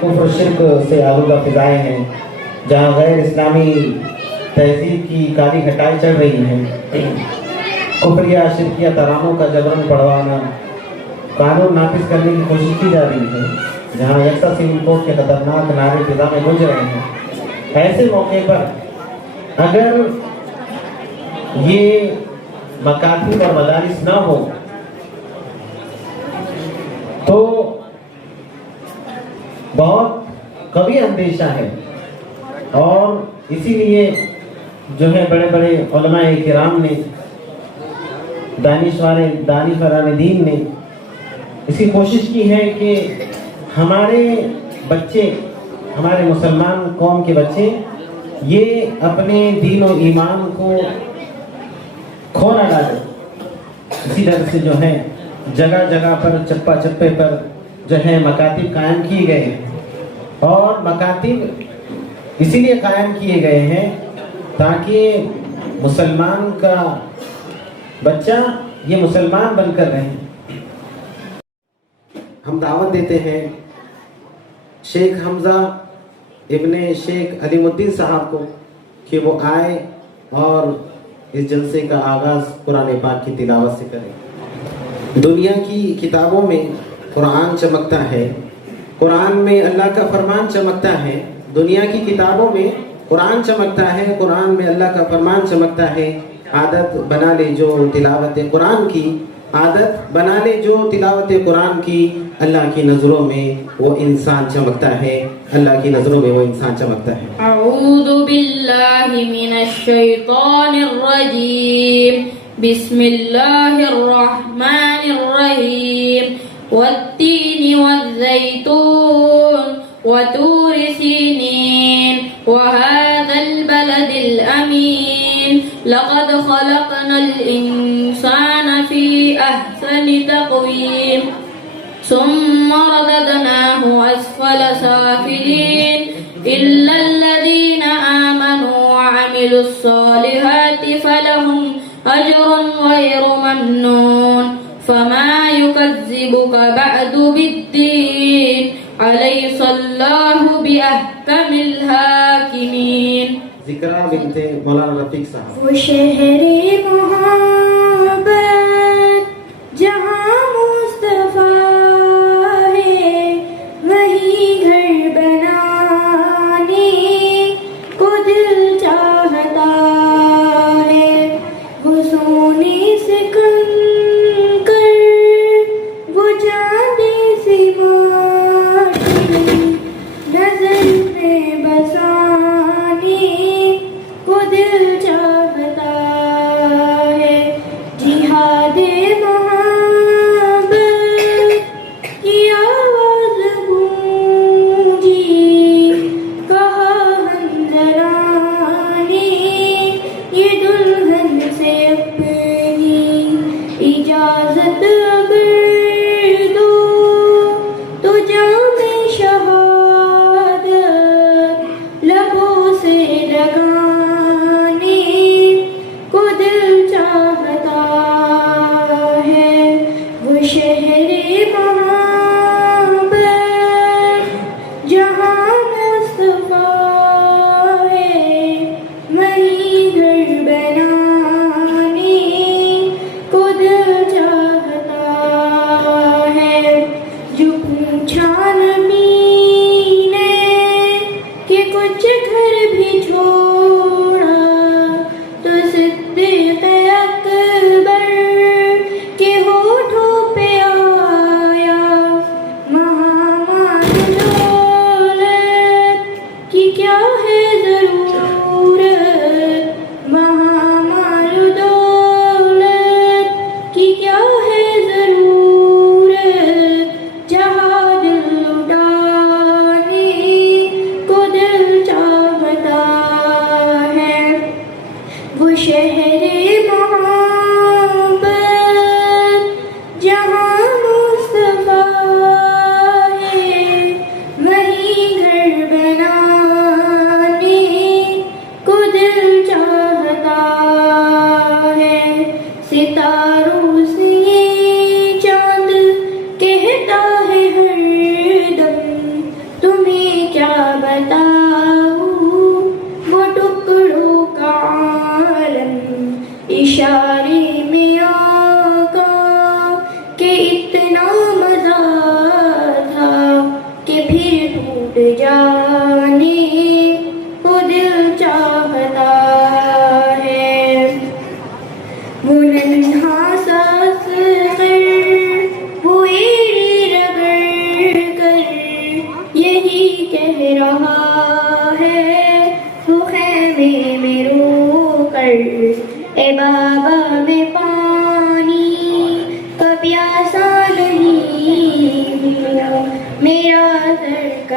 कुफ्र शिर्क से आलूदा फिजाएँ हैं, जहाँ गैर इस्लामी तहजीब की काली घटाई चढ़ रही हैं, कुफरिया शिरकिया तरानों का जबरन पढ़वाना, कानून नाफिज करने की कोशिश की जा रही है, जहाँ यकसा सिविल कोड के खतरनाक नारे फिजा में गूंज रहे हैं। ऐसे मौके पर अगर ये मकातिब और मदारिस ना हो तो बहुत कभी अंदेशा है। और इसीलिए जो है बड़े बड़े उलमाए किराम ने, दानिशवारान दीन ने इसकी कोशिश की है कि हमारे बच्चे, हमारे मुसलमान कौम के बच्चे ये अपने दीन और ईमान को खो ना डाले। इसी तरह से जो है जगह जगह पर, चप्पा चप्पे पर जो है मकातिब कायम किए गए हैं। और मकातिब इसीलिए कायम किए गए हैं ताकि मुसलमान का बच्चा ये मुसलमान बनकर रहे। हम दावत देते हैं शेख हमजा इब्ने शेख अलीमुद्दीन साहब को कि वो आए और इस जलसे का आगाज कुरान पाक की तिलावत से करें। दुनिया की किताबों में कुरान चमकता है, कुरान में अल्लाह का फरमान चमकता है। दुनिया की किताबों में कुरान चमकता है, कुरान में अल्लाह का फरमान चमकता है। आदत बना ले जो तिलावत कुरान की, आदत बना ले जो तिलावत कुरान की। अल्लाह की नज़रों में वो इंसान चमकता है, अल्लाह की नज़रों में वो इंसान चमकता है। अऊज़ु बिल्लाहि मिनश शैतानिर रजीम। बिस्मिल्लाहिर रहमानिर रहीम। वत्तीनि वज़्ज़ैतून वतूरि सीनीन वहाज़ल बलदिल अमीन। लक़द ख़लक़नल इंसाना फ़ी अहसनि तक़वीम। सुम्मा रददनाहु अस्फल साफिलीन। इल्लल्लज़ीना आमनू वअमिलुस्सालिहाति फलहुम अज्रुन गैरु ममनून। फमा युकज़्ज़िबुका बअदु बिद्दीन। अलैहिस्सलाहु बिअहकमिल हाकिमीन। ज़िक्रा बिन्ते मौलाना रफ़ीक साहब। वो शहरे मोहब्बत जहाँ मुस्तफा है, वही घर बनाने को दिल चाहता है। वो सोने से कंकर, वो चांदी सी माटी, नजर में बसाने को दिल चाहता है। जिहादे मोहब्बत की आवाज़ गूंजी, कहा मंजरा ने ये दुल्हन से अपनी इजाज़त अगर दो तो जामे शहादत लबों से लगाने को दिल चाहता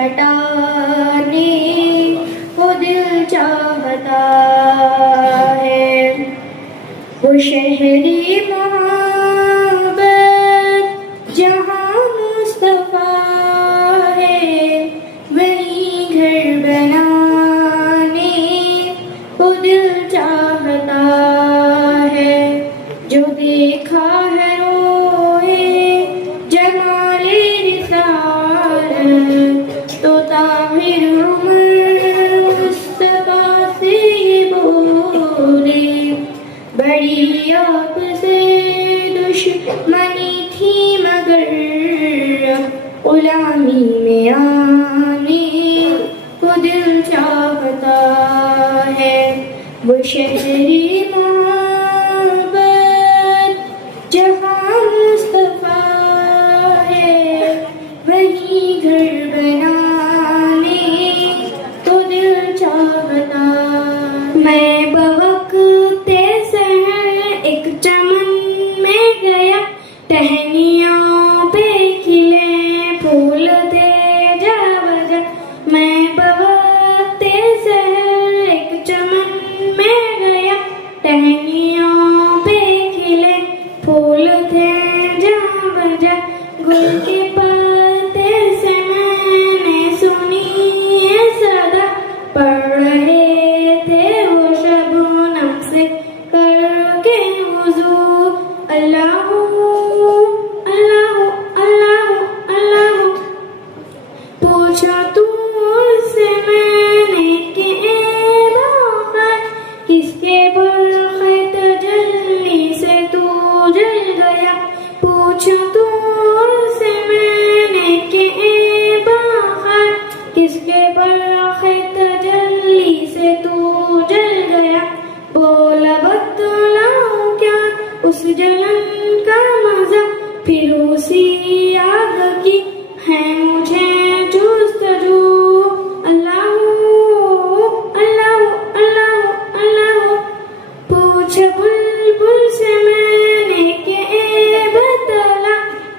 लटाने को दिल चाहता है। वो शहरी मोहब्बत जहाँ मुस्तफा है, वहीं घर बनाने को दिल चाहता है। जो देखा है रोए जमाले रिसालत, तो ताहिर उमर मुस्तफा से ये बोले, बड़ी आपसे दुश्मनी थी मगर गुलामी में आने को दिल चाहता है। वो शहरी मोहब्बत जहाँ मुस्तफा है, वहीं घर बनाने को दिल चाहता। मैं बवक़्ते सहर एक चमन में गया, टहनियों पे खिले फूल थे जा वजह। मैं बवक़्ते सहर एक चमन में गया, टहनियों पे खिले फूल थे जा वजह। गुल के पत्ते से मैंने सुनी ये सदा, पढ़ रहे थे वो शबनम से करके वुज़ू। अल्लाह अल्लाह अल्लाह अल्लाह, पूछा तुझसे मैंने कि ए बाबर, किसके बरक़े तजल्ली से तू जल गया। पूछा तुझसे मैंने कि ए बाबर, किसके बरक़े तजल्ली से तू जल गया। बोला बतलाऊं क्या उस जलन का मजा, फिर उसी आग की है मुझे जुस्तजू। अल्लाह अल्लाह अल्लाह अल्लाह, पूछ बुलबुल से मैंने कि ए बतला,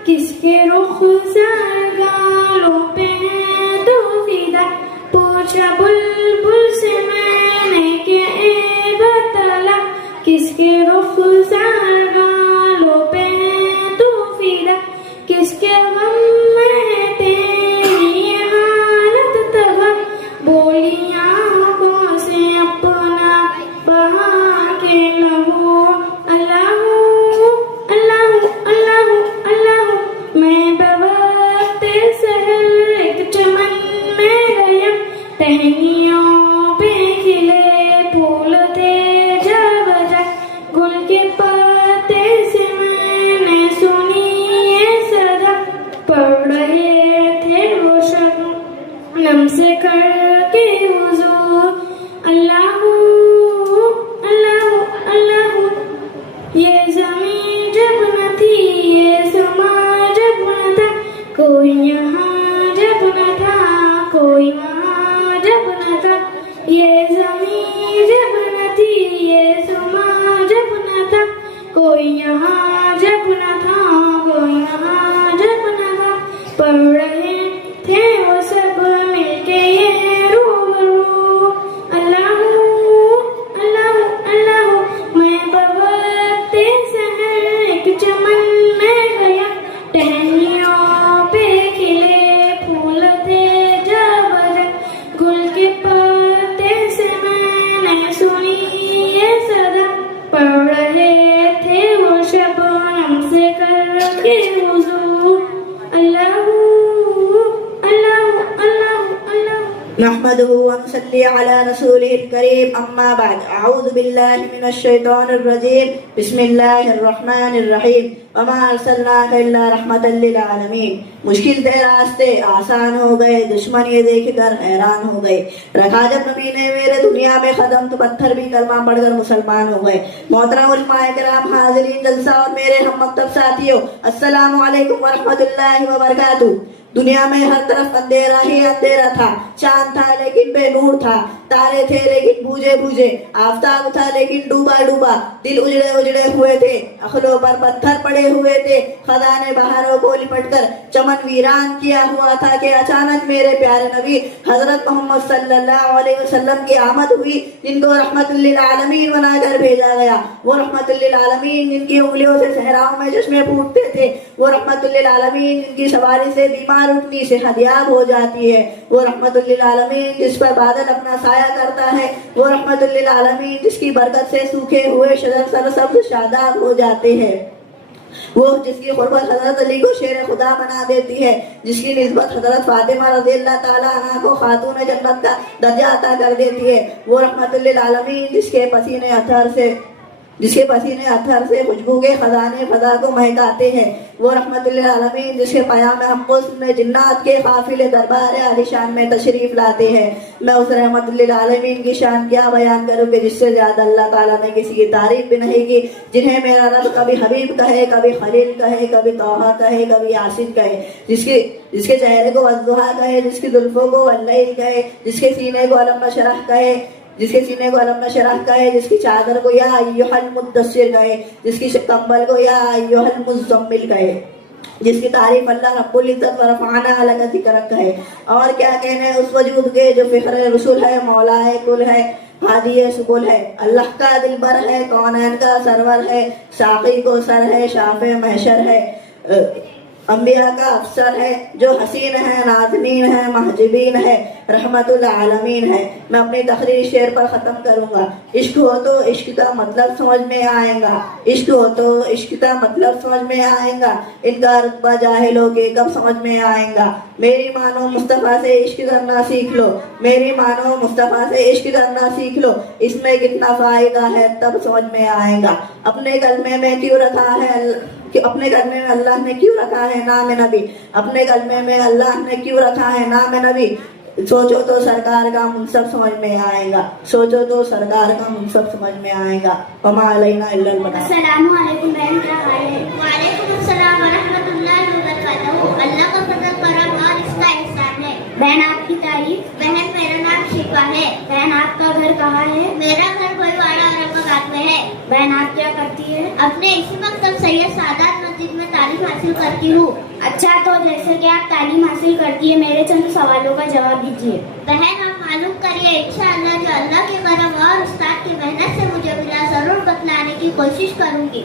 किसके रुख़सार गालों पे है तो फिदा। पूछा बुलबुल से मैंने कि ए बतला, किसके रुख़सार गालों पे है तो फिदा। किसके गम में है तेरी ये हालत तबाह, बोली आँखों से अपना बहा के लहू। अल्लाह अल्लाह अल्लाह अल्लाह, मैं बवक़्ते सहर एक चमन में गया, टहनियों पे खिले फूल थे जा वजह। गुल के पत्ते से मैंने सुनी ये सदा, पढ़ रहे थे वो शबनम से करके वुज़ू। अल्लाह अल्लाह अल्लाह, ये ज़मीं जब न थी ये समा जब न था, कोई यहाँ जब न था कोई वहाँ जब न था। ये ज़मीं जब न थी ये समा जब न था, कोई यहाँ जब न था कोई वहाँ जब न था। पढ़ रहे थे वो सब मिलके ये रूबरू। अल्लाह अल्लाह अल्लाह, मैं बवक़्ते सहर एक चमन में गया, टहनियों पे खिले फूल थे जा वजह। गुल के पत्ते से मैंने सुनी ये सदा, पढ़ रहे थे वो शबनम से करके वुज़ू। अल्लाह अल्लाह अल्लाह अल्लाह। नहमदुहु व नसल्ली अला रसूलिल करीम, अम्मा बाद। अऊज़ु बिल्लाहि मिनश शैतानिर रजीम, बिस्मिल्लाहिर रहमानिर रहीम। वमा अर्सलनाका इल्ला रहमतल लिल आलमीन। मुश्किल थे रास्ते आसान हो गए, दुश्मन ये देखकर हैरान हो गए। रखा जब नबी ने मेरे दुनिया में कदम, तो पत्थर भी कलमा पढ़कर मुसलमान हो गए। मोहतरम उलमाए किराम, हाज़िरीन जलसा और मेरे हम मकतब साथियों, अस्सलामु अलैकुम व रहमतुल्लाहि व बरकातुहू। दुनिया में हर तरफ अंधेरा ही अंधेरा था। चांद था लेकिन बेनूर था, तारे थे लेकिन बूझे बूझे, आफताब था लेकिन डूबा डूबा, दिल उजड़े उजड़े हुए थे, अखलों पर पत्थर पड़े हुए थे। खदा ने बहारों को लिपट कर चमन वीरान किया हुआ था कि अचानक मेरे प्यारे नबी हजरत मोहम्मद सल्लल्लाहु अलैहि वसल्लम की आमद हुई, जिनको रहमतुल लिल आलमीन बनाकर भेजा गया। वो रहमतुल लिल आलमीन जिनकी उंगलियों से सहराओं में चश्मे फूटते थे, वो रहमतुल लिल आलमीन जिनकी सवारी से बीमार उठनी सेहतयाब हो जाती है, वो रहमतुल लिल आलमीन जिस पर बादल अपना साया करता है, वो रहमतुल लिल आलमीन जिसकी बरकत से सूखे हुए शजर सरसब्ज शादाब हो जाते हैं, वो जिसकी खुर्बत हजरत अली को शेर खुदा बना देती है, जिसकी निस्बत हजरत फातिमा रज़ियल्लाहु ताला अन्हा को खातून जन्नत का दर्जा अता कर देती है, वो रहमतुल लिल आलमीन जिसके पसीने अथर से खुशबू के खजाने फजा को महकाते हैं, वो रहमतुल लिल आलमीन जिसके क़याम हक़्क़ुस में जिन्नात के काफिले दरबार आलिशान में तशरीफ लाते हैं। मैं उस रहमतुल लिल आलमीन की शान क्या बयान करूँ कि जिससे ज्यादा अल्लाह ताला ने किसी की तारीफ भी नहीं की, जिन्हें मेरा रब कभी हबीब कहे, कभी खलील कहे, कभी तौहा कहे, कभी यासीन कहे, जिसके चेहरे को वज़्ज़ुहा कहे, जिसकी जुल्फ़ों को वल्लैल कहे, जिसके सीने को अलम नशरह कहे, जिसकी चादर को या अय्युहल मुद्दस्सिर कहे, जिसकी कंबल को या अय्युहल मुज़्ज़म्मिल कहे, जिसकी तारीफ अल्लाह रब्बुल इज्जत व रफ़अना अलग ज़िक्र कहे। और क्या कहने उस वजूद के जो फ़िख्र रसूल है, मौला है कुल है, हादी सुकुल है, अल्लाह का दिलबर है, कौनैन का सरवर है, साक़ी को सर है, शाफ़े महशर है, अंबिया का अफसर है, जो हसीन है, नाज़नीन है, महजबीन है, रहमतुल आलमीन है। मैं अपनी तकरीर शेर पर ख़त्म करूँगा। इश्क हो तो इश्क का मतलब समझ में आएगा, इश्क हो तो इश्क का मतलब समझ में आएगा, इनका रुतबा जाहिलों के कब समझ में आएगा। मेरी मानो मुस्तफ़ा से इश्क करना सीख लो, मेरी मानो मुस्तफ़ा से इश्क करना सीख लो, इसमें कितना फ़ायदा है तब समझ में आएगा। अपने कलमे में क्यों रखा है कि अपने कलमे में अल्लाह ने क्यों रखा है नाम नबी, अपने कलमे में अल्लाह ने क्यों रखा है नाम नबी, सोचो तो सरकार का मुनसब समझ में आएगा, सोचो तो सरकार का मुनसब समझ में आएगा। वमा अलैना इल्लल बलाग। अस्सलामु अलैकुम बहन, क्या हाल है? वालेकुम अस्सलाम व रहमतुल्लाहि व बरकातहू। अल्लाह का फजल करम और इसका एहसान है। बहन आपकी तारीफ। बहन मेरा नाम शिफा है। बहन आपका घर कहाँ है? मेरा घर भोईवाड़ा औरंगाबाद में है। बहन आप क्या करती है? अपने इसी मकतब सैयद सादात मस्जिद में तालीम हासिल करती हूँ। अच्छा, तो जैसे कि आप तालीम हासिल करती है, मेरे चंद सवालों का जवाब दीजिए। बहन आप मालूम करिए, इंशाअल्लाह जो अल्लाह के करम और उस्ताद की मेहनत से मुझे मिला जरूर बतलाने की कोशिश करूँगी।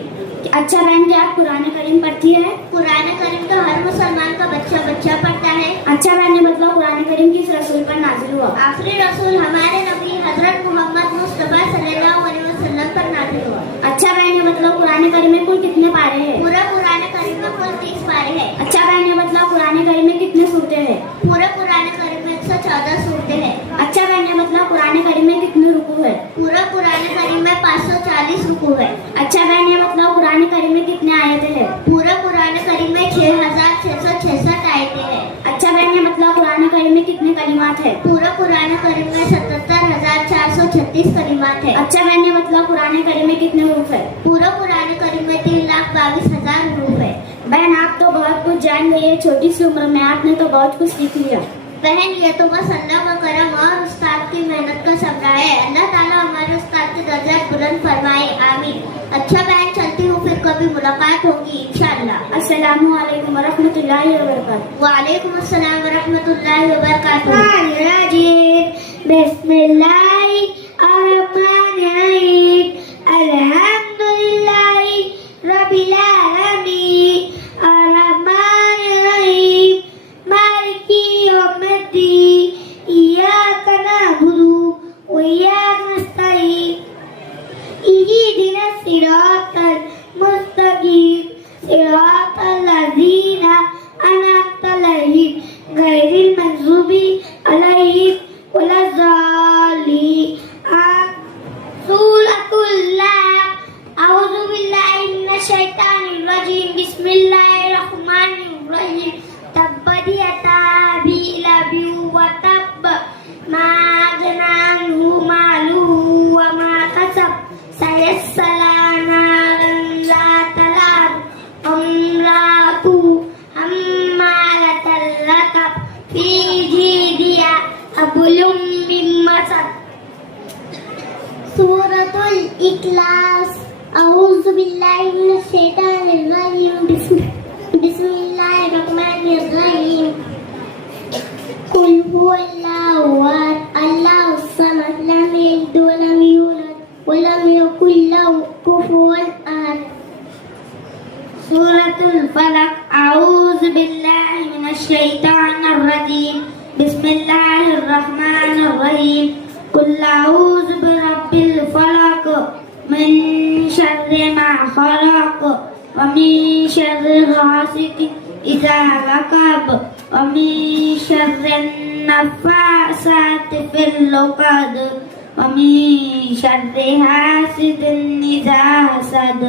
अच्छा बहन, क्या आप कुरान करीम पढ़ती है? कुरान करीम तो हर मुसलमान का बच्चा पढ़ता है। अच्छा बहन, ये मतलब कुरान करीम किस रसूल पर नाजिल हुआ? आखिरी रसूल हमारे नबी हजरत मोहम्मद मुस्तफा सल्लल्लाहु अलैहि वसल्लम पर नाजिल हुआ। अच्छा बहन, ये मतलब कुरान करीम में कुल कितने पारे हैं? पूरा कुरान करीम में कुल 30 पारे हैं। अच्छा बहन, ये मतलब कुरान करीम में कितने सूरतें हैं? पूरे कुरान करीम में 114 सूरतें हैं। अच्छा बहन, ये मतलब कुरान करीम में कितने रुकू है? पूरा कुरान करीम में 540 रुकू है। अच्छा बहन, ये मतलब कुरान करीम में कितने आयतें हैं? पूरा कुरान करीम में 6666 आयतें हैं। अच्छा बहन, ये मतलब कुरान करीम में कितने कलिमात है? पूरा कुरान करीम में 77,436 कलिमात है। अच्छा बहन, ये मतलब कुरान करीम में कितने हुरूफ है? पूरा कुरान करीम में 3,22,000 हुरूफ है। बहन आप तो बहुत कुछ जान गई है, छोटी सी उम्र में आपने तो बहुत कुछ सीख लिया। बहन ये तो बस अल्लाह का करम और उस्ताद की मेहनत का सबरा है। अल्लाह ताला हमारे उस्ताद के दर्जात बुलंद फरमाए, आमीन। अच्छा बहन चलती हूँ, फिर कभी मुलाकात होगी इंशाअल्लाह। अस्सलामु अलैकुम व रहमतुल्लाहि व बरकातहू। वालेकुम अस्सलाम व रहमतुल्लाहि व बरकातहू। अल्हम्दुलिल्लाहि रब्बिल आलमीन अर्रहमानिर रहीम मालिकी यौमिद्दीन इय्याका नअबुदु व इय्याका नस्तईन इहदिनस सिरातल मुस्तकीम सिरातल लज़ीना अनअमता अलैहिम गैरिल मग़ज़ूबि अलैहिम वलज़ालिन। सूरतुल नाम। अऊज़ु बिल्लाहि मिनश शैतानिर रजीम। बिस्मिल्लाहिर रहमानिर रहीम। तब्बत यदा अबी लहब व तब मा अग़ना अन्हु मालुहु व मा कसब सयस्ला नारन ज़ाता लहब वम्रअतुहु हम्मालतल अबुलुम मिम्मा सूरतुल इखलास अऊज़ु बिल्लाहि मिनश शैतानिर रजीम बिस्मिल्लाहिर रहमानिर रहीम कुल हुवल्लाहु अहद अल्लाहुस समद लम यलिद व लम यूलद व लम यकुल लहू कुफुवन अहद सूरतुल फलक अऊज़ु बिल्लाहि मिनश शैतानिर रजीम बिस्मिल्लाहिर रहमानिर रहीम कुल अऊज़ु बिरब्बिल फलक मिन शर्रि मा खलक व मिन शर्रि गासिकिन इज़ा वक़ब व मिन शर्रि नफ़्फ़ासाति फिल उक़द व मिन शर्रि हासिदिन इज़ा हसद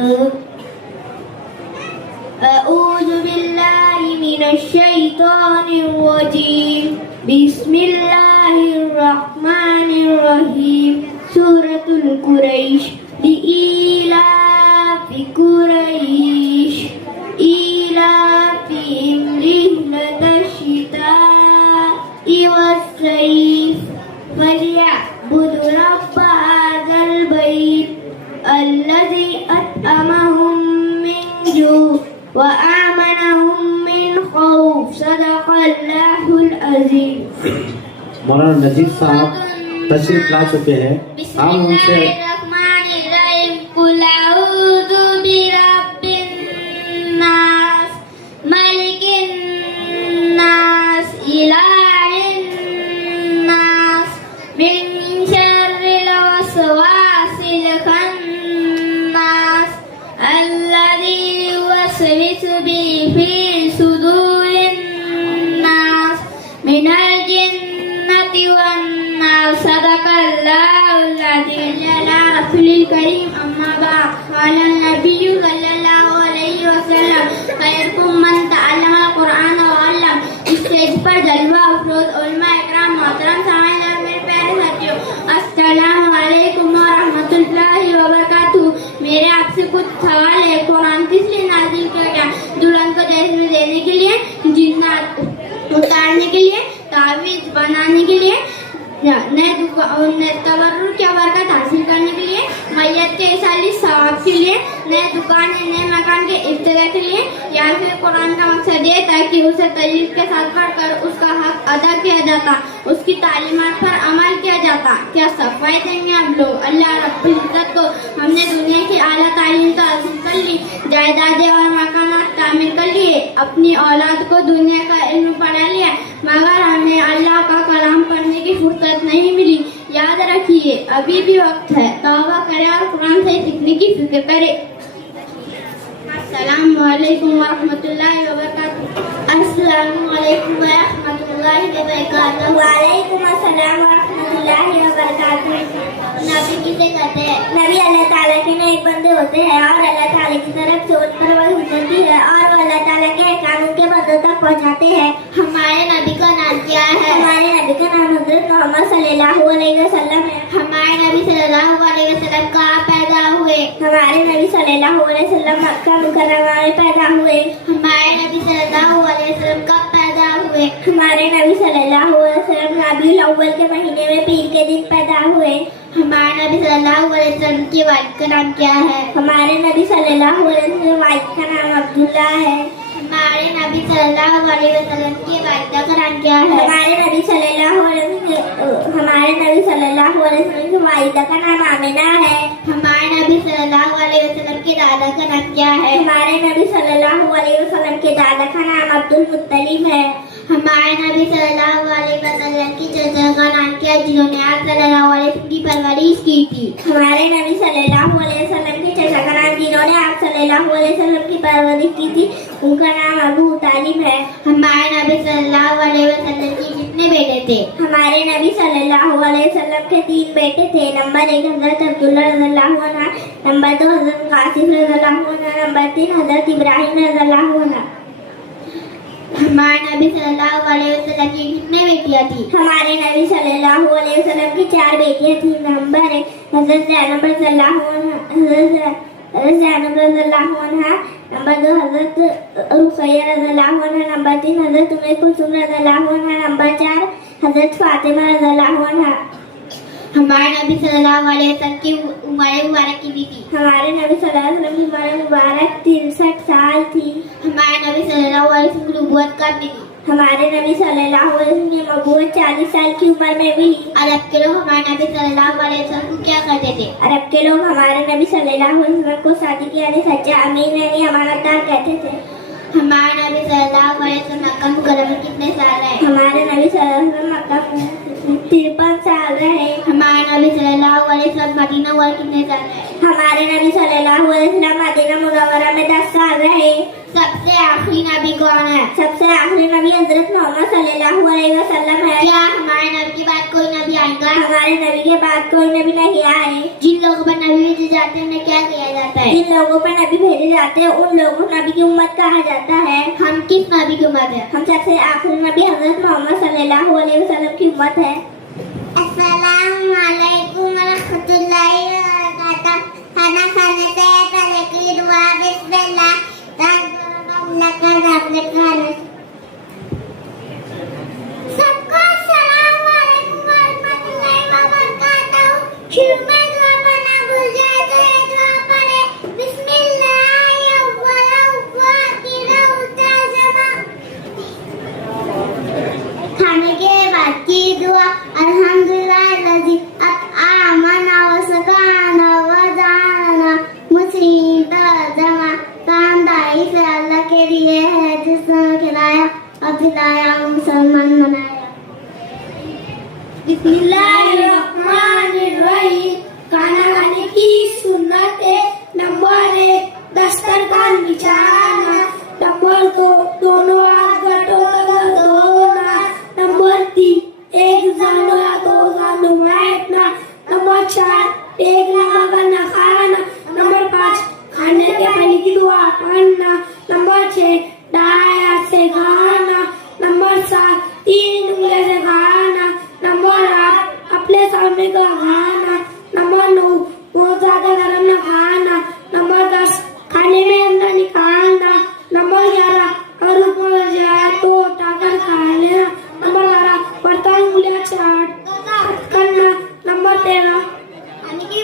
अऊज़ु बिल्लाहि मिनश शैतानिर रजीम बिस्मिल्लाहिर रहमानिर रहीम सूरतुल कुरैश लिईलाफि कुरैश ईलाफिहिम रिह्लतश शिताइ वस्सैफ फलियअबुदु रब्ब हाज़ल बैत अल्लज़ी अत्अमहुम मिन जू' व आमनहुम मिन खौफ सदक़ल्लाहुल अज़ीम। मौलाना नजीब साहब तशरीफ ला चुके हैं। हम उनसे बिस्मिल्लाहिर्रहमानिर्रहीम कुल अऊज़ु बिरब्बिन नास मलिकिन नास इलाहिन नास मिन शर्रिल वसवासिल खन्नास अल्लज़ी युवस्विसु फी सुदूरिन नास मिनल जिन्नति वन नास सदक़ल्लाहुल अज़ीम। अला रसूलिल करीम अम्मा बाद क़ाला नबिय्यु सल्लल्लाहु अलैहि वसल्लम खैरुकुम मन तअल्लमल कुरआन व अल्लम। स्टेज पर जलवा अफरोज उलमा इकराम मोहतरम सामईन और मेरे प्यारे साथियों, अस्सलामु अलैकुम व रहमतुल्लाहि व बरकातुहू। मेरे आपसे कुछ सवाल है। कुरान किस लिए नाज़िल किया गया? दुल्हन को दहेज में देने के लिए, जिन्नात उतारने के लिए, तावीज़ बनाने के लिए, नए तबर्रुक की बरकत हासिल करने के लिए, मैयत के इसाली सवाब के लिए, नए दुकान नए मकान के इब्तिदा के लिए, या फिर कुरान का मकसद ये था कि उसे तजवीज़ के साथ पढ़कर उसका हक अदा किया जाता, उसकी तालीमात पर अमल किया जाता। क्या सफाई देंगे आप लोग? अल्लाह रब्बुल इज़्ज़त को हमने दुनिया की आला तालीम तो हासिल कर ली, जायदादें और मकानात तामीर कर लिए, अपनी औलाद को दुनिया का इल्म पढ़ा लिया, मगर हमें अल्लाह का कलाम पढ़ने की फुर्सत नहीं मिली। याद रखिए, अभी भी वक्त है, तौबा करें और कुरान से सीखने की फिक्र करें। अस्सलामु अलैकुम व रहमतुल्लाहि व बरकातुहू। अस्सलामु अलैकुम व रहमतुल्लाहि व बरकातुहू। वालेकुम अस्सलाम व रहमतुल्लाहि व बरकातुहू। नबी किसे कहते हैं? नबी अल्लाह ताला के नेक बंदे होते हैं और अल्लाह ताला की तरफ से उन पर वही उतरती है और वो अल्लाह ताला के कानून के बंदों तक पहुँचाते हैं। हमारे नबी का नाम क्या है? हमारे नबी का नाम हज़रत मोहम्मद सल्लल्लाहु अलैहि वसल्लम है। हमारे नबी सल्लल्लाहु अलैहि वसल्लम कहाँ पैदा हुए? हमारे नबी सल्लल्लाहु अलैहि वसल्लम मक्का मुकर्रमा में पैदा हुए। हमारे नबी सल्लल्लाहु अलैहि वसल्लम कब पैदा हुए? हमारे नबी सल्लल्लाहु अलैहि वसल्लम रबीउल अव्वल के महीने में पीर के दिन पैदा हुए। हमारे नबी सल्लल्लाहु अलैहि वसल्लम की वालिद का नाम क्या है? हमारे नबी सल्लल्लाहु अलैहि वसल्लम की वालिद का नाम अब्दुल्ला है। हमारे नबी सल्लल्लाहु अलैहि वसल्लम की वालिदा का नाम क्या है? हमारे नबी सल्लल्लाहु अलैहि वसल्लम की वालिदा का नाम आमिना है। हमारे नबी सल्लल्लाहु अलैहि वसल्लम के दादा का नाम क्या है? हमारे नबी सल्लल्लाहु अलैहि वसल्लम के दादा का नाम अब्दुल मुत्तलिब है। हमारे नबी सल्लल्लाहु अलैहि वसल्लम की चचा का नाम क्या है जिन्होंने आप सल्लल्लाहु अलैहि वसल्लम की परवरिश की थी? हमारे नबी सल्लल्लाहु अलैहि वसल्लम की चचा का नाम जिन्होंने आप सल्लल्लाहु अलैहि वसल्लम की परवरिश की थी उनका नाम अबू तालिब है। हमारे नबी सल्लल्लाहु अलैहि वसल्लम के कितने बेटे थे? हमारे नबी सल्लल्लाहु अलैहि वसल्लम के 3 बेटे थे। नंबर 1 हजरत अब्दुल्ला रज़ियल्लाहु अन्हु, नंबर 2 हजरत कासिम रज़ियल्लाहु अन्हु, नंबर 3 हजरत इब्राहिम रज़ियल्लाहु अन्हु। हमारे नबी सल्लल्लाहु अलैहि वसल्लम की कितने बेटियां थी? हमारे नबी सल्लल्लाहु अलैहि वसल्लम की 4 बेटियां थी। नंबर 1 हजरत ज़ैनब रज़ियल्लाहु अन्हा, नंबर 2 हजरत रुक़ैया रज़ियल्लाहु अन्हा, नंबर 3 हजरत उम्मे कुलसूम रज़ियल्लाहु अन्हा, नंबर 4 हजरत फातिमा रज़ियल्लाहु अन्हा। हमारे नबी सल्लल्लाहु अलैहि वसल्लम की उम्र मुबारक कितनी थी? हमारे नबी सल्लल्लाहु अलैहि वसल्लम की उम्र मुबारक 63 साल थी। हमारे नबी सल्लल्लाहु अलैहि वसल्लम की नबूवत कब मिली? हमारे नबी सल्लल्लाहु अलैहि वसल्लम की नबूवत 40 साल की उम्र में हुई। अरब के लोग हमारे नबी सल्लल्लाहु अलैहि वसल्लम को क्या कहते थे? अरब के लोग हमारे नबी सल्लल्लाहु अलैहि वसल्लम को सादिक यानी सच्चा, अमीन यानी अमानतदार कहते थे। हमारे नबी सल्लल्लाहु अलैहि वसल्लम मक्का मुकर्रमा में कितने साल रहे? हमारे नबी सल्लल्लाहु अलैहि वसल्लम मक्का में 53 साल रहे। हमारे नबी सल्लल्लाहु अलैहि वसल्लम मदीना में कितने साल रहे? हमारे नबी सल्लल्लाहु अलैहि वसल्लम मदीना मुनव्वरा में 10 साल रहे। सबसे आखिरी नबी कौन है? सबसे आखिरी नबी हजरत मोहम्मद सल्लल्लाहु अलैहि वसल्लम है। क्या हमारे नबी के बाद कोई नबी आएगा? हमारे नबी के बाद कोई नबी नहीं आए। जिन लोगों पर नबी भेजे जाते हैं उन्हें क्या किया जाता है? जिन लोगों पर नबी भेजे जाते हैं उन लोगों को नबी की उम्मत कहा जाता है। हम किस नबी की उम्मत है? हम सबसे आखिरी नबी हजरत मोहम्मद सल्लल्लाहु अलैहि वसल्लम की उम्मत है। अस्सलामु अलैकुम व रहमतुल्लाहि व बरकातहू। खाना खाने से पहले की दुआ बिस्मिल्लाह। सबको अस्सलामु अलैकुम व रहमतुल्लाहि व बरकातहू। शुरू में दुआ पढ़ना भूल जाए तो ये दुआ पढ़े, बिस्मिल्लाह अव्वल व आखिर व तर्जुमा। खाने के बाद की दुआ अल्हम्दुलिल्लाहिल्लज़ी अत'अमना व सक़ाना व जअलना मुस्लिमीन तर्जुमा। कामदारी से अल्लाह के लिए है जिसने खिलाया और पिलाया और मुसलमान बनाया। बिस्मिल्लाहिर्रहमानिर्रहीम। खाना खाने की सुन्नत है। नंबर 1 दस्तरखान बिछाना। नंबर 2 दोनों हाथ गठों तक धोना। नंबर 3 एक जानो या 2 जानो बैठना। नंबर 4 एक लगाकर न खाना। नंबर 5 खाने के पहले की दुआ पढ़ना। नंबर 6 दाएं हाथ से खाना। नंबर 7 3 उंगली से खाना। नंबर 8 अपने सामने का खाना। नंबर 9 बहुत ज्यादा गरम न खाना। नंबर 10 खाने में अंदर निकालना। नंबर 11 और ऊपर जाए तो उठाकर खा लेना। नंबर 12 बर्तन उंगलियां चाट करना। नंबर 13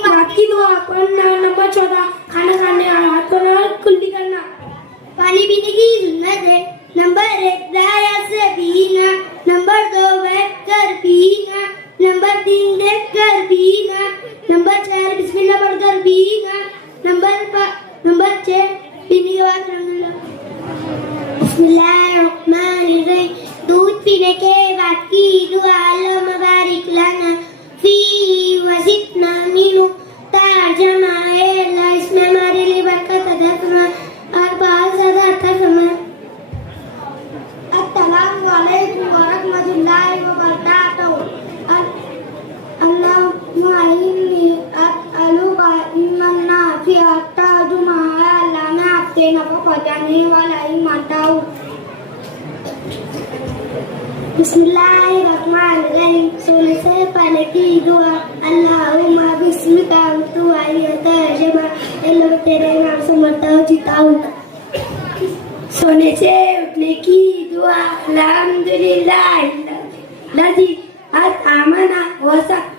रात की दुआ पढ़ना। नंबर 14 खाना खाने और हाथ को कुल्ली करना। पानी पीने की सुन्नत है। नंबर 1 दाया से पीना। नंबर 2 बैठ कर पीना। नंबर 3 देख कर पीना। नंबर 4 बिस्मिल्लाह पढ़कर पीना। नंबर 6 पीने के बाद बिस्मिल्लाहिर्रहमानिर्रहीम। दूध पीने के बाद की दुआ अल्लाहुम्मा बारिक लना फी वज़िदना मिन्हु। तर्जुमा है अल्लाह इसमें हमारे लिए बरकत अता फरमा और बहुत ज्यादा अता फरमा। अस्सलामु अलैकुम व रहमतुल्लाहि व बरकातहू। अल्लाहुम्मा इन्नी अस्अलुका इल्मन नाफ़िअन। तर्जुमा है अल्लाह मैं आपसे नफ़ा पहुंचाने वाला ईमान दूं। बिस्मिल्लाहिर्रहमानिर्रहीम। सोने से पहले की दुआ अल्लाहुम्मा बिस्मिका अमतु तर्जुमा। अल्लाह तेरे नाम से मरता हूँ जीता हूँ। सोने से उठने की दुआ अल्हम्दुलिल्लाह लज़ी अत'अमना व सक़ाना।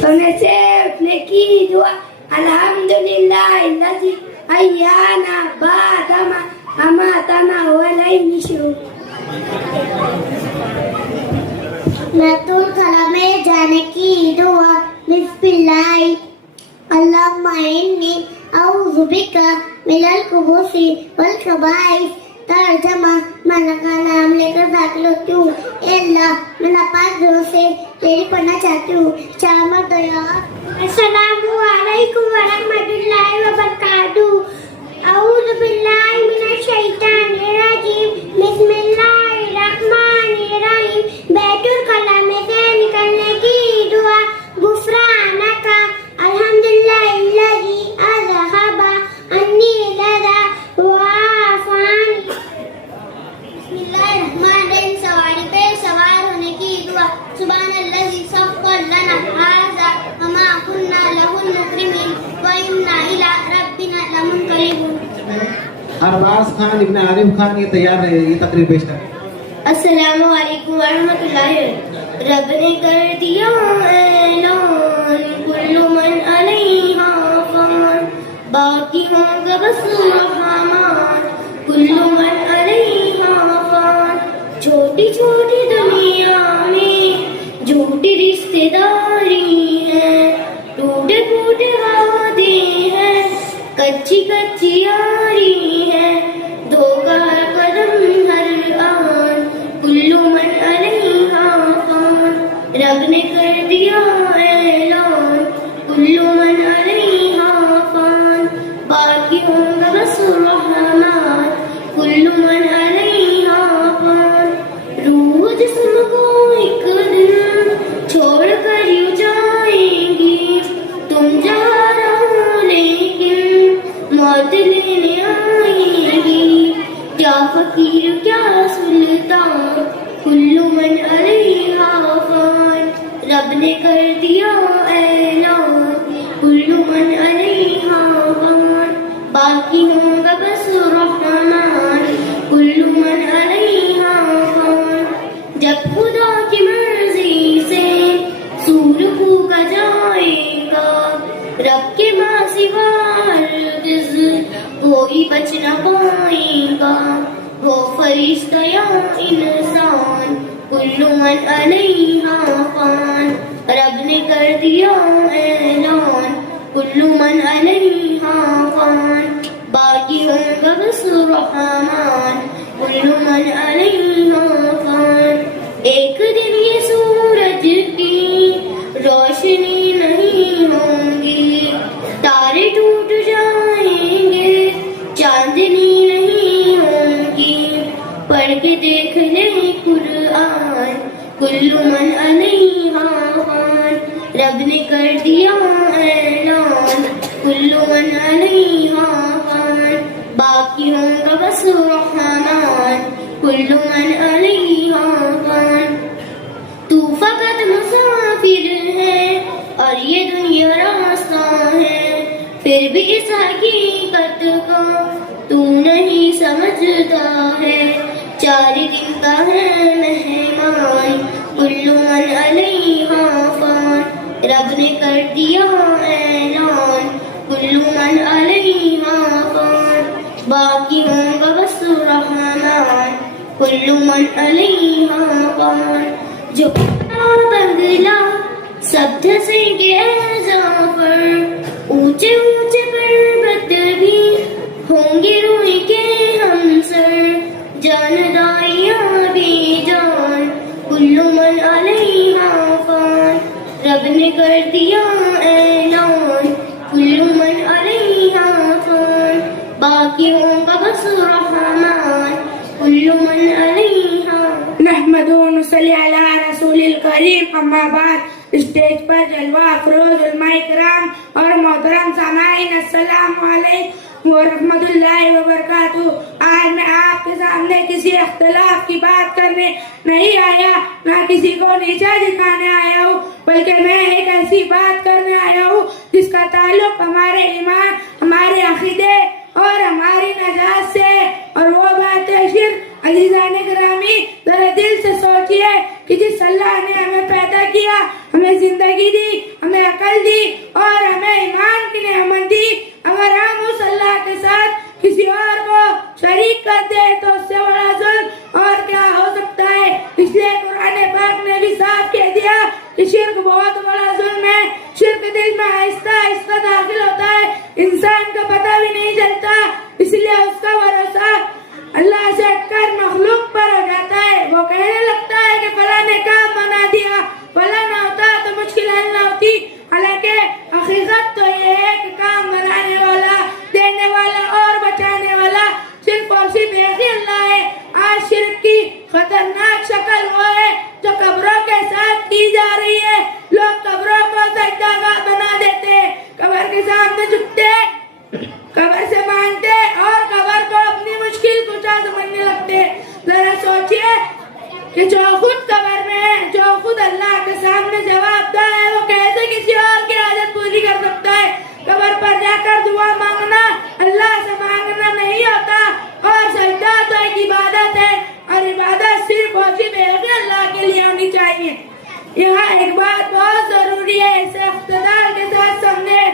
सोने से उठने की दुआ अल्हम्दुलिल्लाह लज़ी अय्याना बादमा अमातना व इलैहि नुशूर। बैतुल खला में जाने की दुआ बिस्मिल्लाह। अल्लाहुम्मा इन्नी अऊज़ु बिका मिनल खुबूसी वल खबाइस। तर्जुमा मैं का नाम लेकर दाखिल होती हूँ। अल्लाह मैं नापाक दिलों से तेरी पढ़ना चाहती हूँ। चार मरतबा अस्सलामु अलैकुम व रहमतुल्लाहि व बरकातहू। अऊज़ु बिल्लाहि मिनश शैतानिर रजीम। बिस्मिल्लाहिर्रहमानिर्रहीम। बैतुल खला में से निकलने की दुआ गुफ़रानका अल्हम्दुलिल्लाहिल्लज़ी अज़हबा अन्नी लज़ा व आफ़ानी। बिस्मिल्लाहिर्रहमानिर्रहीम। सवारी पे सवार होने की दुआ सुभानल्लज़ी सख़्ख़र लना हाज़ा व मा कुन्ना लहु अरबाज खान इब्न आरिफ खान ये तैयार है, ये तकरीर पेश करें। अस्सलामु अलैकुम वरहमतुल्लाहि। रब ने कर दिया ऐलान, कुल्लु मन अलैहा फान, बाकी होगा बस रहमान, कुल्लु मन अलैहा फान। छोटी छोटी दुनिया में झूठी रिश्तेदारी है, टूटे फूटे वादे हैं, कच्ची कच्ची यारी है, धोखा कदम हर आन, कुल्लू मन अलैहा फान। रब ने कर दिया ऐलान, कुल्लू मन अलैहा फान, बाकी होगा बस रहमान, कुल्लू मन अलैहा फान। रूह जिस्म को एक दिन छोड़ कर यूं जाएंगी, तुम जहाँ रहो लेकिन मौत लेने आएगी। क्या फकीर क्या सुल्तान, कुल्लू मन अलैहा फान। रब ने कर दिया ऐलान, कुल्लू मन अलैहा फान, बाकी होगा बस रहमान, कुल्लू मन अलैहा फान। जब खुदा की मर्जी से सूर फूका जाएगा, रब के माँ सिवा हरगिज़ कोई बच न पाएगा, वो फरिश्ता या इंसान, कुल्लू मन अलैहा फान। रब ने कर दिया ऐलान, कुल्लू मन अलैहा फान, बाकी होगा बस रहमान, कुल्लू मन अलैहा फान। एक दिन ये सूरज की रोशनी नहीं होगी, तारे टूट जाएंगे, चांदनी नहीं होगी, पढ़ के देख ले कुरान, कुल्लू मन अलैहा फान। रब ने कर दिया ऐलान, कुल्लू मन अलैहा फान, बाकी होगा बस रहमान, कुल्लू मन अलैहा फान। तू फकत मुसाफिर है और ये दुनिया रास्ता है, फिर भी इस हकीकत को तू नहीं समझता है। 4 दिन का है मेहमान, कुल्लू मन अलैहा फान। रब ने कर दिया ऐलान, कुल्लू मन अलैहा फान, बाकी होगा बस रहमान, कुल्लू मन अलैहा फान। जो बंगला सब धसेंगे जाफर, ऊंचे ऊंचे पर्वत भी होंगे रोए के हमसर, जानदाइया बेजान, कुल्लू मन अलैहा फान। रब ने कर दिया ऐलान, कुल्लू मन अलैहा फान, बाकी होगा बस रहमान, कुल्लू मन अलैहा। नहमदु व नसल्ली अला रसूलिल करीम, अम्मा बाद। स्टेज पर जलवा अफरोज उलमाए किराम और मोहतरम सामाईन, अस्सलामु अलैकुम व रहमतुल्लाहि व बरकातुहू। आज मैं आपके सामने किसी इख्तिलाफ की बात करने नहीं आया, ना किसी को नीचा दिखाने आया हूँ, बल्कि मैं एक ऐसी बात करने आया हूँ जिसका ताल्लुक हमारे ईमान, हमारे अकीदे और हमारी नजात से, और वो बात है शिर्क। अज़ीज़ान गिरामी, जरा दिल से सोचिए कि जिस अल्लाह ने हमें पैदा किया, हमें जिंदगी दी, हमें अकल दी और हमें ईमान की नेमत दी, अगर हम उस अल्लाह के साथ किसी और को शरीक कर दे तो उससे बड़ा जुल्म और क्या हो सकता है। इसलिए कुरान पाक ने भी साफ कह दिया कि शिर्क बहुत बड़ा जुल्म है। शिर्क दिल में आहिस्ता आहिस्ता दाखिल होता है, इंसान का पता भी नहीं चलता, इसलिए उसका भरोसा अल्लाह से हटकर मखलूक पर हो जाता है। वो कहने लगता है कि फला ने काम बना दिया, फला ना होता तो मुश्किल हल ना होती, हालांकि हकीकत तो ये है कि काम बनाने वाला, देने वाला और बचाने वाला सिर्फ और सिर्फ एक ही अल्लाह है। आज शिर्क की खतरनाक शक्ल वो है जो कब्रों के साथ की जा रही है। लोग कब्रों को सजदागाह बना देते, कब्र के सामने झुकते, कब्र से मांगते और कब्र को अपनी मुश्किल कुशा समझने लगते। जरा सोचिए कि जो खुद कब्र में है, जो खुद अल्लाह के सामने जवाबदार है, वो कैसे किसी और की हाजत पूरी कर सकता है। कब्र पर जाकर दुआ मांगना अल्लाह से मांगना नहीं होता, यहाँ एक बात बहुत जरूरी है, इसे इख्तिदार के साथ समझे।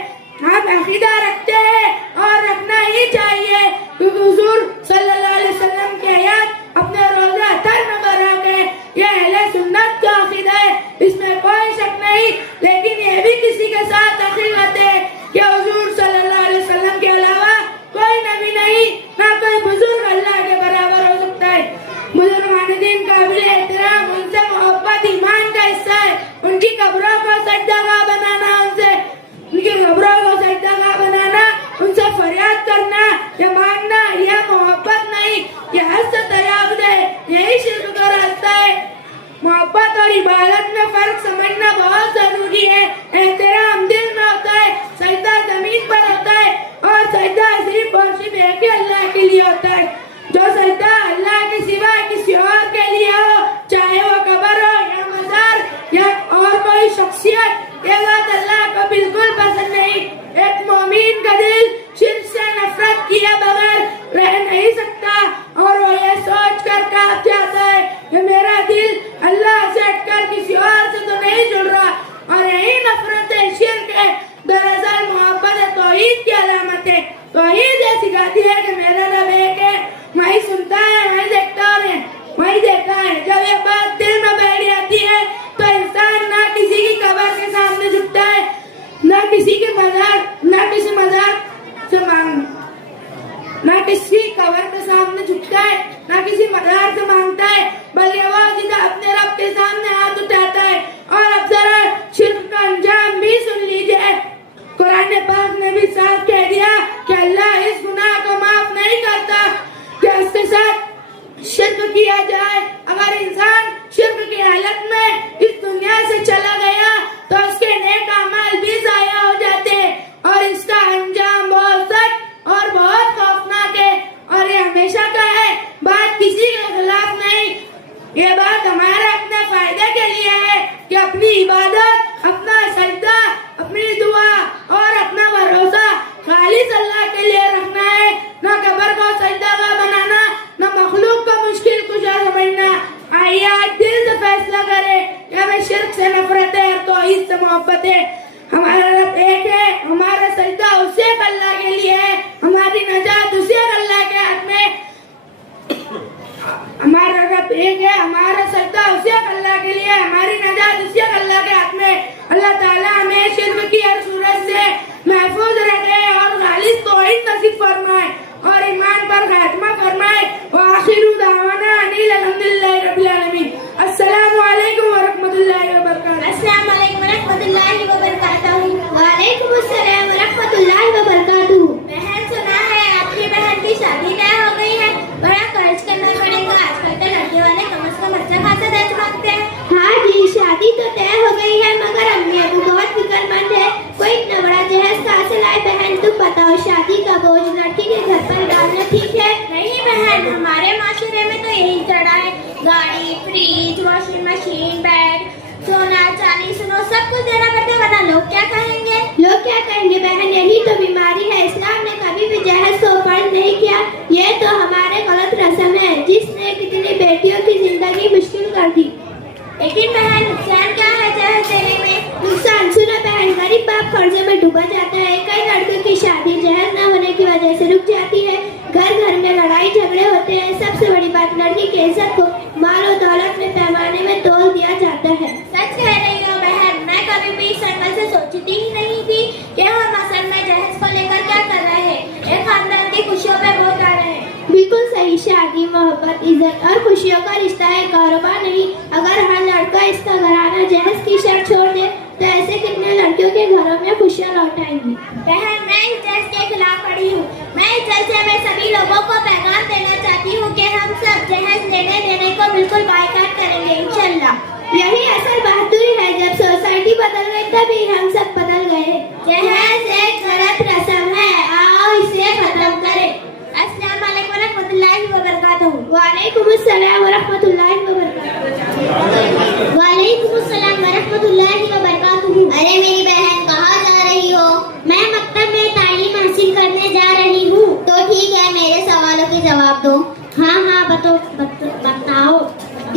हम अकीदा रखते हैं और रखना ही चाहिए, क्योंकि हुजूर सल्लल्लाहु अलैहि वसल्लम की हयात अपने रोज़ा अतर में बरा गए। ये अहले सुन्नत का अकीदा है, इसमें कोई शक नहीं। लेकिन ये भी किसी के साथ हकीकत है कि हुजूर सल्लल्लाहु अलैहि वसल्लम के अलावा कोई नबी नहीं, ना कोई बुजुर्ग अल्लाह के बराबर हो सकता है। बुजुर्गान दीन काबिल एहतराम, उनसे मोहब्बत ईमान का हिस्सा है। उनकी कब्रों को सजदागाह बनाना, उनकी कब्रों को सजदागाह बनाना, उनसे फरियाद करना, ये मांगना, यह मोहब्बत नहीं, यह हसद तयावुद है, यही शिर्क का रास्ता है। मोहब्बत और इबादत में फर्क समझना बहुत जरूरी है। एहतराम दिल में होता है, सजदा जमीन पर होता है, और सजदा सिर्फ और सिर्फ एक ही अल्लाह के लिए होता है। जो सजदा अल्लाह के सिवा किसी और के लिए हो, चाहे वो कब्र हो या मजार या और कोई शख्सियत, ये बात अल्लाह को बिल्कुल पसंद नहीं। एक मोमिन का दिल शिर्क से नफरत किए बगैर रह नहीं सकता, और वो ये सोच कर कांप जाता है कि मेरा दिल अल्लाह से हटकर किसी और से तो नहीं जुड़ रहा। और यही नफरत है, शिर्क है। दरअसल मोहब्बत तौहीद की अलामत है। तौहीद ये सिखाती है कि मेरा रब एक है, वही सुनता है, वही देखता है, वही देखता है। जब ये बात दिल में बैठ जाती है तो इंसान ना किसी की कब्र के सामने झुकता है, ना किसी के मजार, ना किसी मजार से ना किसी कब्र के सामने झुकता है, ना किसी मजार से मांगता है, बल्कि वो सीधा अपने रब के सामने हाथ उठाता है। और अब जरा शिर्क का अंजाम भी सुन लीजिए। कुरान पाक ने भी साफ कह दिया कि अल्लाह इस गुनाह को माफ नहीं करता कि उसके साथ शिर्क किया जाए। अगर इंसान शिर्क की हालत में इस दुनिया से चला गया तो उसके नेक अमाल भी जाया हो जाते, और इसका अंजाम बहुत सख्त और बहुत खौफनाक है। और ये हमेशा का है, बात किसी के खिलाफ नहीं। ये बात हमारे अपने फायदे के लिए है कि अपनी इबादत, अपना सजदा, अपनी दुआ और अपना भरोसा खालिस अल्लाह के लिए रखना है। न कब्र को सजदागाह बनाना, न मखलूक को मुश्किल कुशा समझना। आइए आज दिल से फैसला करें कि हमें शिर्क से नफरत है और तौहीद से मोहब्बत है। हमारा रब एक है, हमारा सजदा उसी अल्लाह के लिए है, हमारी नजात उसी अल्लाह के हाथ में। हमारा रब एक है, हमारा सजदा उसी अल्लाह के लिए, हमारी नजात उसी अल्लाह के हाथ में। अल्लाह ताला हमें शिर्क की हर सूरत से महफूज रखे और खालिस तौहीद नसीब फरमाए और ईमान पर खात्मा फरमाए। व आखिरु दावाना अनिल अल्हम्दुलिल्लाहि रब्बिल आलमीन। अस्सलामु अलैकुम व रहमतुल्लाहि व बरकातहू। अस्सलामु अलैकुम व रहमतुल्लाहि व बरकातहू। व अलैकुम अस्सलाम व रहमतुल्लाहि व बरकातहू। बहन, सुना है आपकी बहन की शादी तय हो गई है। बड़ा खर्च करना पड़ेगा, आजकल तो लड़के वाले कम से कम अच्छा खासा दहेज मांगते हैं। हाँ जी, शादी तो तय हो गई है, मगर अम्मी अबू बहुत फिक्रमंद है। कोई इतना बड़ा जहेज कहाँ से लाए? बहन तुम बताओ, शादी का बोझ लड़की के घर पर डालना ठीक है? नहीं बहन, हमारे माशरे में तो यही चढ़ा है। गाड़ी, फ्रिज, वॉशिंग मशीन, बेड, सोना चांदी, सुनो सब कुछ देना पड़ता है, वरना लोग क्या कहेंगे? लोग क्या कहेंगे बहन? यही तो बीमारी है। इस्लाम ने कभी भी जहेज को फर्ज नहीं किया। ये तो हमारे गलत रस्म है जिसने कितनी बेटियों की जिंदगी मुश्किल कर दी। लेकिन बहन, नुकसान क्या है जहेज देने में? नुकसान सुनो बहन, गरीब बाप कर्जे में डूबा जाता है। कई लड़कियों की शादी जहेज न होने की वजह से रुक जाती है। घर घर में लड़ाई झगड़े होते हैं। सबसे बड़ी बात, लड़की की इज्जत को माल और दौलत में पैमाने में तोल दिया जाता है। सच कह रही हो बहन, मैं कभी भी इस एंगल से सोचती ही नहीं थी कि हम असल में जहेज को लेकर क्या कर रहे हैं। एक खानदान की खुशियों पे बोल रहे हैं। बिल्कुल सही। शादी, मोहब्बत, इज्जत और खुशियों का रिश्ता है, कारोबार नहीं। अगर हर लड़का इसका घराना जहेज की शर्त छोड़ दे तो ऐसे कितने लड़कियों के घरों में खुशियाँ लौट आएंगी। बहन, मैं इस जहेज के खिलाफ खड़ी हूँ। मैं इस जहेज से मैं सभी लोगों को पैगाम देना चाहती हूँ कि हम सब जहेज लेने देने को बिल्कुल बायकॉट करेंगे इंशाल्लाह। यही असल बहादुरी है। जब सोसाइटी बदल गई तभी हम सब बदल गए। जहेज एक गलत रस्म है, आओ इसे खत्म करें। अस्सलाम वालेकुम रहमतुल्लाहि व बरकातहू। वालेकुम अस्सलाम व रहमतुल्लाहि व बरकातहू। वालेकुम अस्सलाम व रहमतुल्लाहि व बरकातहू। अरे मेरी बहन, कहाँ जा रही हो? मैं मकतब में तालीम हासिल करने जा रही हूँ। तो ठीक है, मेरे सवालों के जवाब दो। हाँ हाँ बताओ।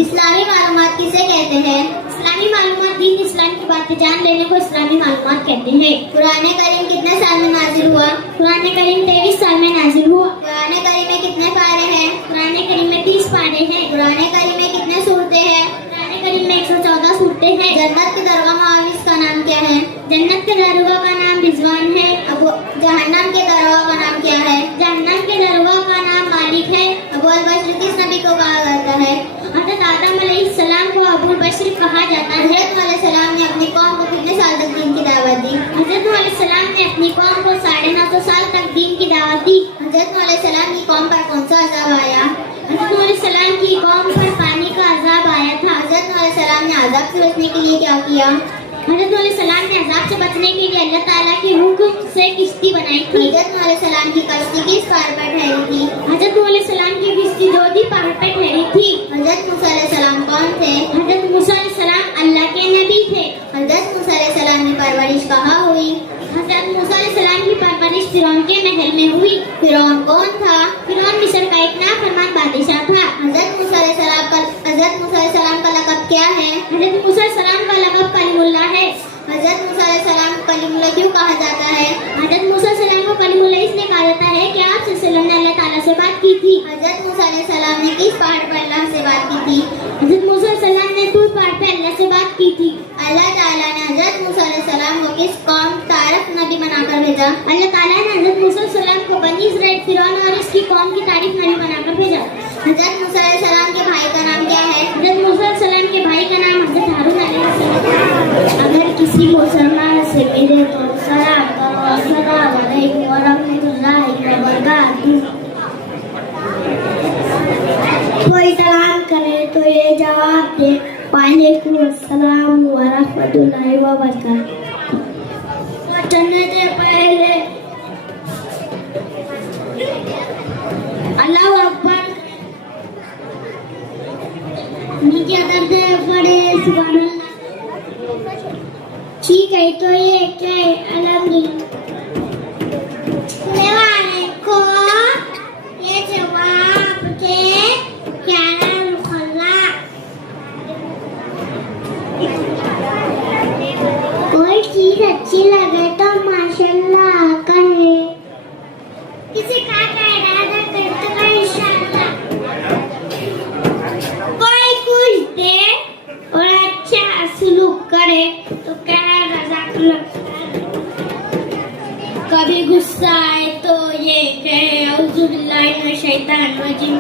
इस्लामी मालूमात किसे कहते हैं? इस्लामी इस्लामी मालूमात दीन इस्लाम की बातें जान लेने को इस्लामी मालूमात कहते हैं। कुरान करीम कितने साल में नाजिल हुआ? कुरान करीम 23 साल में नाजिल हुआ। कुरान करीम में कितने पारे हैं? कुरान करीम में 30 पारे हैं। कुरान करीम में कितने सूरतें हैं? कुरान करीम में 114 सूरतें हैं। जन्नत की दरगाह मुआविज का नाम क्या है? जन्नत के दरगाह का नाम रिजवान है। अब जहन्नम के दरगाह का नाम क्या है? जहन्नम के दरगाह का नाम मालिक है। अबुल बशर किस नबी को कहा जाता है? हज़रत आदम अलैहिस्सलाम को अबुल बशर कहा जाता है। हज़रत नूह अलैहिस्सलाम ने अपनी कौम को कितने साल तक दीन की दावत दी? हज़रत नूह अलैहिस्सलाम ने अपनी कौम को 950 साल तक दीन की दावत दी। हज़रत नूह अलैहिस्सलाम की कौम पर कौन सा अज़ाब आया? हज़रत नूह अलैहिस्सलाम की कौम पर पानी का अज़ाब आया था। हज़रत नूह अलैहिस्सलाम ने अज़ाब से बचने के लिए क्या किया? हज़रत नूह अलैहिस्सलाम ने अज़ाब से बचने के लिए अल्लाह ताला के हुक्म से किश्ती बनाई थी। हज़रत नूह अलैहिस्सलाम की कश्ती किस पहाड़ पर ठहरी थी? हज़रत नूह अलैहिस्सलाम की किश्ती जोधी पहाड़ पर ठहरी थी। हज़रत मूसा अलैहिस्सलाम कौन थे? हज़रत मूसा अलैहिस्सलाम अल्लाह के नबी थे। हज़रत मूसा अलैहिस्सलाम की परवरिश कहाँ हुई? हज़रत मूसा अलैहिस्सलाम की परवरिश फिरौन के महल में हुई। फिरौन कौन था? फिरौन मिस्र का एक नाफरमान बादशाह था। हज़रत मूसा अलैहिस्सलाम का लक़ब क्या है? हज़रत मूसा अलैहिस्सलाम का लक़ब कलीमुल्लाह है। हज़रत मूसा अलैहिस्सलाम को कलीमुल्लाह क्यों कहा जाता है? हज़रत मूसा अलैहिस्सलाम को कलीमुल्लाह इसलिए कहा जाता है कि आप सल्लल्लाहु ने अल्लाह ताला से बात की थी। हज़रत मूसा अलैहिस्सलाम ने किस पहाड़ पर अल्लाह से बात की थी? हज़रत मूसा अलैहिस्सलाम ने तूर पहाड़ पर अल्लाह से बात की थी। अल्लाह ताला ने हज़रत मूसा अलैहिस्सलाम को किस कौम तारफ नबी बनाकर भेजा? अल्लाह ताला ने हज़रत मूसा अलैहिस्सलाम को बनी इस्राइल फिरौन और इसकी कौम की तारीफ नबी बनाकर भेजा। हज़रत मूसा अलैहिस्सलाम के भाई का नाम क्या है? हज़रत मूसा अलैहिस्सलाम के भाई का नाम हज़रत हारून अलैहिस्सलाम। अगर किसी मुसलमान से मिले तो सलाम करो, अस्सलाम वालेकुम व रहमतुल्लाहि व बरकातुहू। कोई सलाम करे तो ये जवाब दे वालेकुम अस्सलाम व रहमतुल्लाहि व बरकातुहू। चलने से पहले अल्लाहू अकबर नीचे करते पड़े सुभान अल्लाह। ठीक है तो ये क्या है? अल्हम्दुलिल्लाह। सुनने वाले को ये जवाब दे क्या मुखल्ला। कोई चीज अच्छी लगे तो माशाल्लाह कहे। किसी का इरादा करते हुए इंशाअल्लाह। कोई कुछ दे और अच्छा सलूक करे तो क्या रज़ाक़ल्लाह। कभी गुस्सा आए तो ये कहे औज़ु बिल्लाहि मिनश शैतानिर रजीम।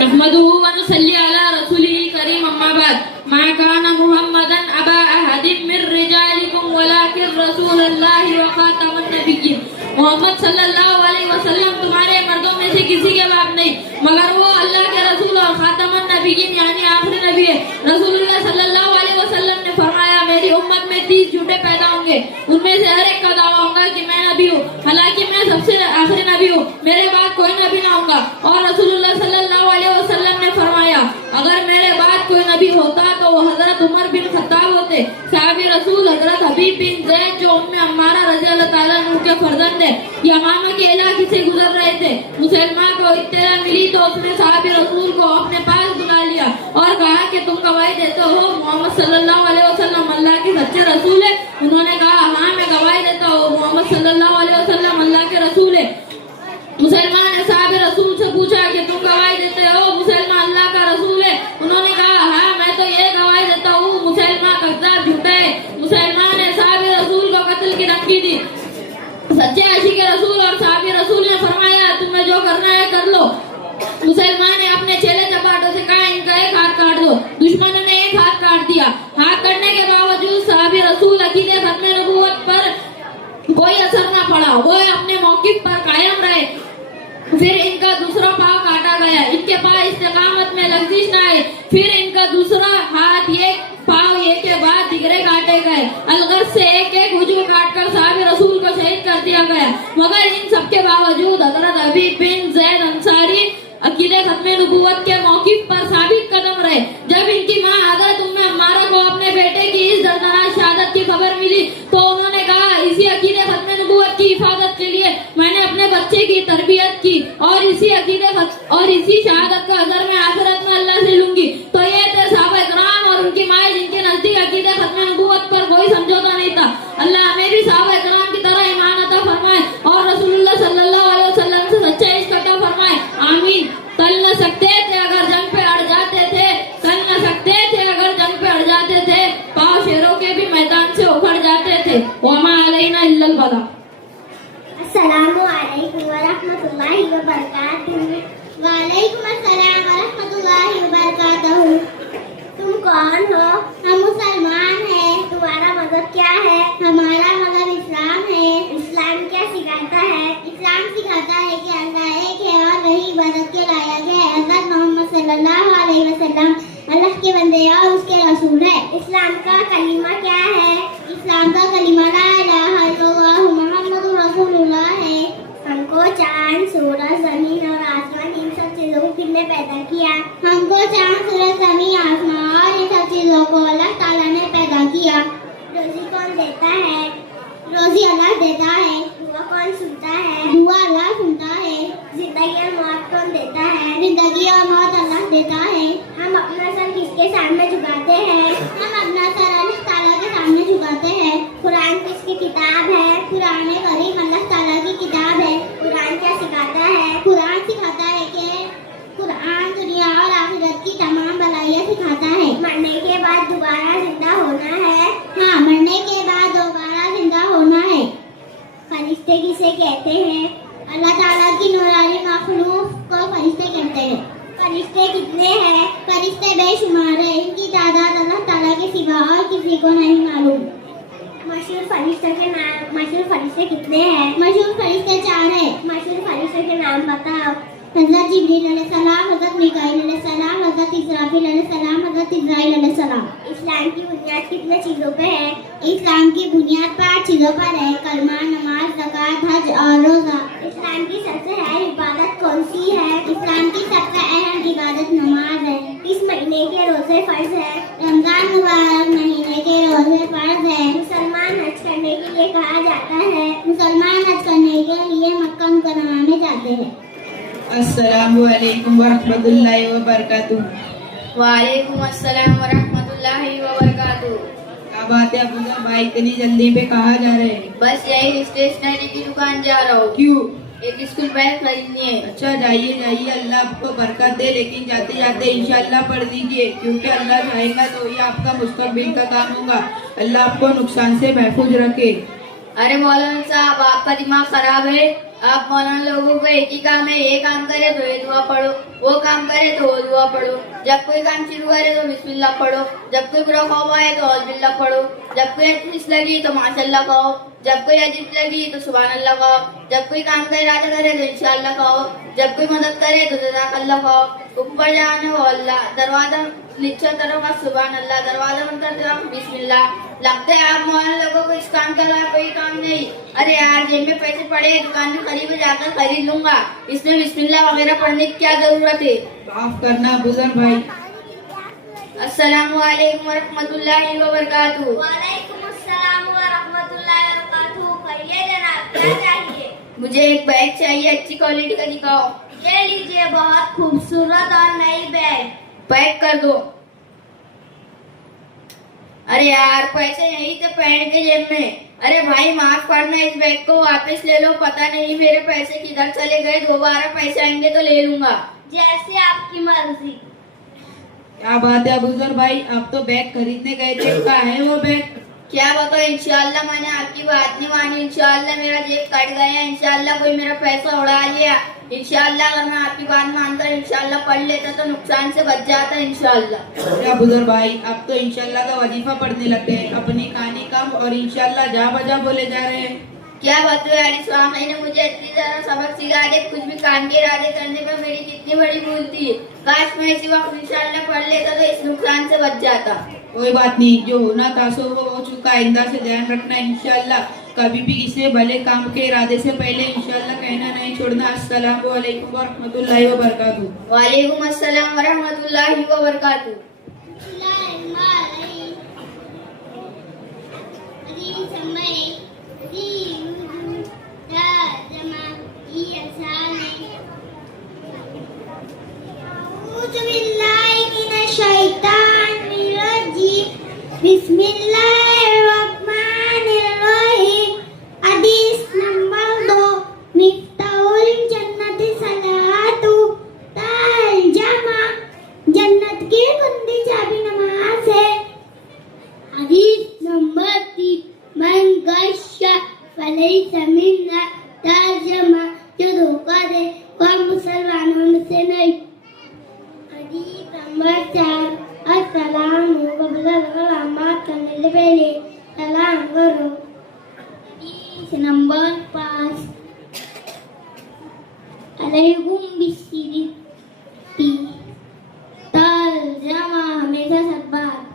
नहमदुहु व नुसल्ली अला रसूलिल करीम अम्मा बाद। मा काना मुहम्मदन अबा अहदिम मिर रिजालिकुम वलाकिन रसूलुल्लाहि व खातमुन नबिय्यीन। मोहम्मद सल्लल्लाहु अलैहि वसल्लम तुम्हारे मर्दों में से किसी के बाप नहीं, मगर वो अल्लाह के रसूल और खातमुन नबिय्यीन यानी आखिरी नबी है। रसूलुल्लाह सल्लल्लाहु अलैहि वसल्लम ने फरमाया, मेरी उम्मत में 30 झूठे पैदा होंगे, उनमें से हर एक का दावा होगा कि मैं नबी हूँ, हालांकि मैं सबसे आखिरी नबी हूँ, मेरे बाद कोई नबी ना होगा। और रसूलुल्लाह सल्लल्लाहु अलैहि वसल्लम ने फरमाया, अगर मेरे बाद कोई नबी होता तो वो हजरत उमर बिन खत्ताब होते। साहबी रसूल हजरत हबीब बिन ज़ैद जो उम्मे अम्मारा रज़ी अल्लाह ताला अन्हु के फर्जंद है, यमामा के इलाके से गुजर रहे थे। मुसलमान को इत्तला मिली तो उसने साहबी रसूल को अपने पास बुला लिया और कहा कि तुम गवाही देते हो मोहम्मद सल्लल्लाहु अलैहि वसल्लम अल्लाह के सच्चे रसूल है? उन्होंने कहा, हाँ मैं गवाही देता हूँ मोहम्मद सल्लल्लाहु अलैहि वसल्लम अल्लाह के रसूल है। मुसलमान ने साहबी रसूल से पूछा कि तुम गवाही देते हो मुसलमान अल्लाह का रसूल है? उन्होंने कहा, हाँ मैं तो ये गवाही देता हूँ मुसलमान कज़्ज़ाब झूठा है। मुसलमान ने साहबी रसूल को कत्ल की धमकी दी। सच्चे आशिक रसूल और साहबी रसूल ने फरमाया, तुम्हें जो करना है कर लो। मुसलमान ने अपने चेले चपाटों से कहा, इनका एक हाथ काट दो। दुश्मनों ने एक हाथ काट दिया। हाथ काटने के बावजूद साहबी रसूल अकीदे खत्म नबूवत पर कोई असर न पड़ा, वो अपने मौक़िफ़ पर कायम रहे। फिर इनका दूसरा पाँव काटा गया, इनके पाँव इस्तिकामत में लग़ज़िश न आए। फिर इनका दूसरा हाथ एक पाँव एक के बाद दिगरे काटे गए। अलगर्ज से एक एक उज़्व काटकर साहबी रसूल को शहीद कर दिया गया। मगर इन सबके बावजूद हज़रत हबीब बिन ज़ैद अंसारी अकीदे खत्म नबूवत के मौक़िफ़ पर साबित कदम रहे। जब इनकी माँ हज़रत उम्मे अम्मारा को अपने बेटे की इस दर्दनाक शहादत की खबर मिली तो उन्होंने कहा, इसी अकीदे खत्म नबूवत की हिफाजत के लिए मैंने अपने बच्चे की तरबियत की और इसी शहादत का अजर मैं आखिरत में अल्लाह से लूंगी। तो ये थे सहाबा इकराम और उनकी माँ जिनके नजदीक अकीदे अस्सलामु अलैकुम व रहमतुल्लाहि व बरकातुहू। वालेकुम अस्सलाम व रहमतुल्लाहि व बरकातहू। तुम कौन हो? हम मुसलमान हैं। तुम्हारा मजहब क्या है? हमारा मजहब इस्लाम है। इस्लाम क्या सिखाता है? इस्लाम सिखाता है कि अल्लाह एक है और वही इबादत के लायक है। हज़रत मोहम्मद सल्लल्लाहु अलैहि वसल्लम अल्लाह के बंदे और उसके रसूल है। इस्लाम का कलीमा क्या है? इस्लाम का कलीमा ला इलाहा इल्लल्लाह मुहम्मदुर रसूलुल्लाह है। हमको चांद, सूरज, जमीन और आसमान इन सब चीजों को किसने पैदा किया? हमको चांद, सूरज, जमीन, आसमान और इन सब चीजों को अल्लाह ताला ने पैदा किया। रोजी कौन देता है? रोजी अल्लाह देता है। दुआ कौन सुनता है? दुआ अल्लाह सुनता है। जिंदगी और मौत कौन देता है? जिंदगी और मौत अल्लाह देता है। हम अपना सर किसके सामने झुकाते हैं? हम अपना सर अल्लाह ताला के सामने झुकाते हैं। कुरान किसकी किताब है? कुरान करीम अल्लाह ताला की किताब है। कुरान क्या सिखाता है? कुरान सिखाता है कि कुरान दुनिया और आखिरत की तमाम भलाइयाँ सिखाता है। मरने के बाद दोबारा जिंदा होना है। हाँ, मरने के बाद दोबारा जिंदा होना है। फरिश्ते किसे कहते हैं? अल्लाह ताला की नूरानी मखलूक को फरिश्ते कहते हैं। फरिश्ते कितने हैं? फरिश्ते बेशुमार है। इनकी तादाद अल्लाह ताला के सिवा और किसी को नहीं मालूम। मशहूर फरिश्ते कितने हैं? मशहूर फरिश्ते 4 है। मशहूर फरिश्ते के नाम बताओ। हज़रत जिब्रील अलैहिस्सलाम, हज़रत मिकाईल अलैहिस्सलाम, हज़रत इस्राफील अलैहिस्सलाम, हज़रत इज़राइल अलैहिस्सलाम। इस्लाम की बुनियाद कितने चीजों पे है? इस्लाम की बुनियाद 5 चीजों पर है। कलमा, नमाज, ज़कात, हज और रोज़ा। इस्लाम की सबसे अहम इबादत कौन सी है? इस्लाम की सबसे अहम इबादत नमाज है। इस महीने के रोजे फर्ज है। रमजान मुबारक महीने के रोजे फर्ज है। मुसलमान हज करने के लिए कहा जाता है। मुसलमान हज करने के लिए मक्का मुकर्रमा में जाते हैं। अस्सलामु अलैकुम वरहमतुल्लाहि वबरकातुह। वालेकुम अस्सलाम व रहमतुल्लाहि व बरकातुहू। क्या बात है अब्दुल्ला भाई, इतनी जल्दी पे कहाँ जा रहे हैं? बस यही स्टेशनरी की दुकान जा रहा हूँ। क्यों? एक स्कूल बैग खरीदनी है। अच्छा, जाइए जाइए, अल्लाह आपको बरकत दे, लेकिन जाते जाते इंशाअल्लाह पढ़ दीजिए, क्योंकि अल्लाह चाहेगा तो ये आपका मुस्तकबिल का काम होगा। अल्लाह आपको नुकसान से महफूज रखे। अरे मौलाना साहब, आपका दिमाग खराब है। आप मौलाना लोगों को एक ही काम है, ये काम करे तो ये दुआ पढ़ो, वो काम करे तो वो दुआ पढ़ो। जब कोई काम शुरू करे तो बिस्मिल्लाह पढ़ो, जब कोई बुरा ख्वाब आए तो औज़ुबिल्लाह पढ़ो, जब कोई अच्छी लगी तो माशाअल्लाह कहो, जब कोई अजीब लगी तो सुभान अल्लाह कहो, जब कोई काम का इरादा करे तो इंशाअल्लाह कहो, जब कोई मदद करे तो जज़ाकल्लाह कहो। ऊपर जाने हो अल्लाह, दरवाजा नीचे तरफ का सुभान अल्लाह, दरवाजा बंद करते वक्त बिस्मिल्लाह। लगता है आप मौलाना लोगों को इस काम के अलावा कोई काम नहीं। अरे यार, जेब में पैसे पड़े, दुकान में करीब जाकर खरीद लूंगा, इसमें बिस्मिल्लाह वगैरह पढ़ने की क्या जरूरत है? माफ करना बुजुर्ग भाई। अस्सलामु अलैकुम व रहमतुल्लाहि व बरकातुहू। वालेकुम अस्सलाम व रहमतुल्लाहि व बरकातुहू। कहिए जनाब, क्या चाहिए? मुझे एक बैग चाहिए, अच्छी क्वालिटी का दिखाओ। ये लीजिए, बहुत खूबसूरत और नई बैग। पैक कर दो। अरे यार, पैसे यही थे पैंट के जेब में। अरे भाई माफ करना, इस बैग को वापस ले लो। पता नहीं मेरे पैसे किधर चले गए, दोबारा पैसे आएंगे तो ले लूंगा। जैसे आपकी मर्जी। क्या बात है बुजुर्ग भाई, आप तो बैग खरीदने गए थे, कहाँ है वो बैग? क्या बताओ, इंशाल्लाह मैंने आपकी बात नहीं मानी। इंशाल्लाह मेरा जेब कट गया, इंशाल्लाह कोई मेरा पैसा उड़ा लिया। इंशाल्लाह अगर मैं आपकी बात मानकर इंशाल्लाह पढ़ लेता तो नुकसान से बच जाता इंशाल्लाह। क्या बुजुर्ग भाई, आप तो इंशाल्लाह का वजीफा पढ़ने लगे हैं, अपनी कहानी काम और इंशाल्लाह जा बजा बोले जा रहे हैं। क्या बताओ यार, इस वाक़ई ने मुझे इतनी ज्यादा सबक सिखा दे। कुछ भी काम के इरादे करने पर मेरी कितनी बड़ी भूल थी। काश मैं इसी वक्त इंशाल्लाह पढ़ लेता तो इस नुकसान से बच जाता। कोई बात नहीं, जो होना था सो वो हो चुका। आइंदा से ध्यान रखना इंशाल्लाह। कभी भी किसी भले काम के इरादे से पहले इंशाल्लाह कहना नहीं छोड़ना। अस्सलामु अलैकुम व रहमतुल्लाहि व बरकातुहू। वालेकुम अस्सलाम व रहमतुल्लाहि व बरकातुहू। बिस्मिल्लाहिर्रहमानिर्रहीम। हदीस नंबर 2। मिफ्ताहुल जन्नति सलातु तर्जमा। जन्नत की कुंडी चाबी नमाज है। हदीस नंबर 3। मन गश अलैकुम बिस्सिद्दीक़ी तर्जमा हमेशा सच बात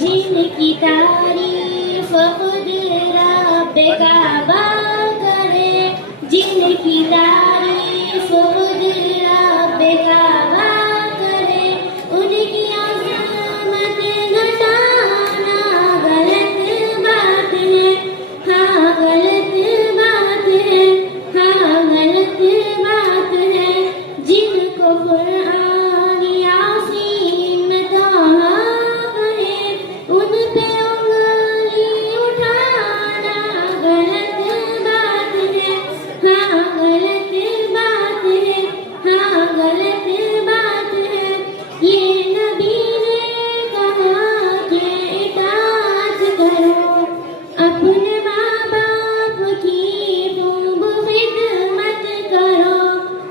जिनकी तारीफ खुद रब काबा करे जिनकी तारीफ खुद रब काबा करे उनकी अज़मत घटाना गलत बात है हाँ गलत बात है हाँ गलत बात है जिनको कुरान यासीन ताहा कहे उन पे उंगली उठाना गलत बात है हाँ गलत बात है हाँ गलत बात है ये नबी ने कहा कि इताअत करो अपने माँ बाप की खूब खिदमत करो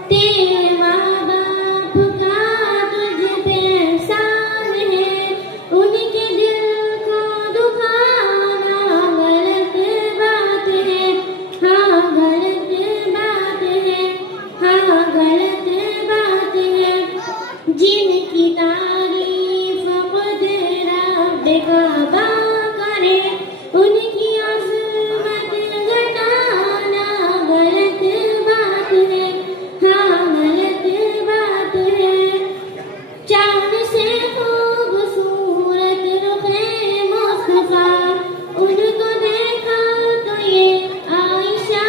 तेरे माँ बाप का तुझ पे एहसान है उनके दिल को दुखाना गलत बात है हाँ गलत बात है हाँ गलत बात है जिनकी तारीफ खुद रब काबा करे उनकी अज़मत घटाना गलत बात है हाँ गलत बात है चांद से खूबसूरत रुखे मुस्तफा उनको देखा तो ये आयशा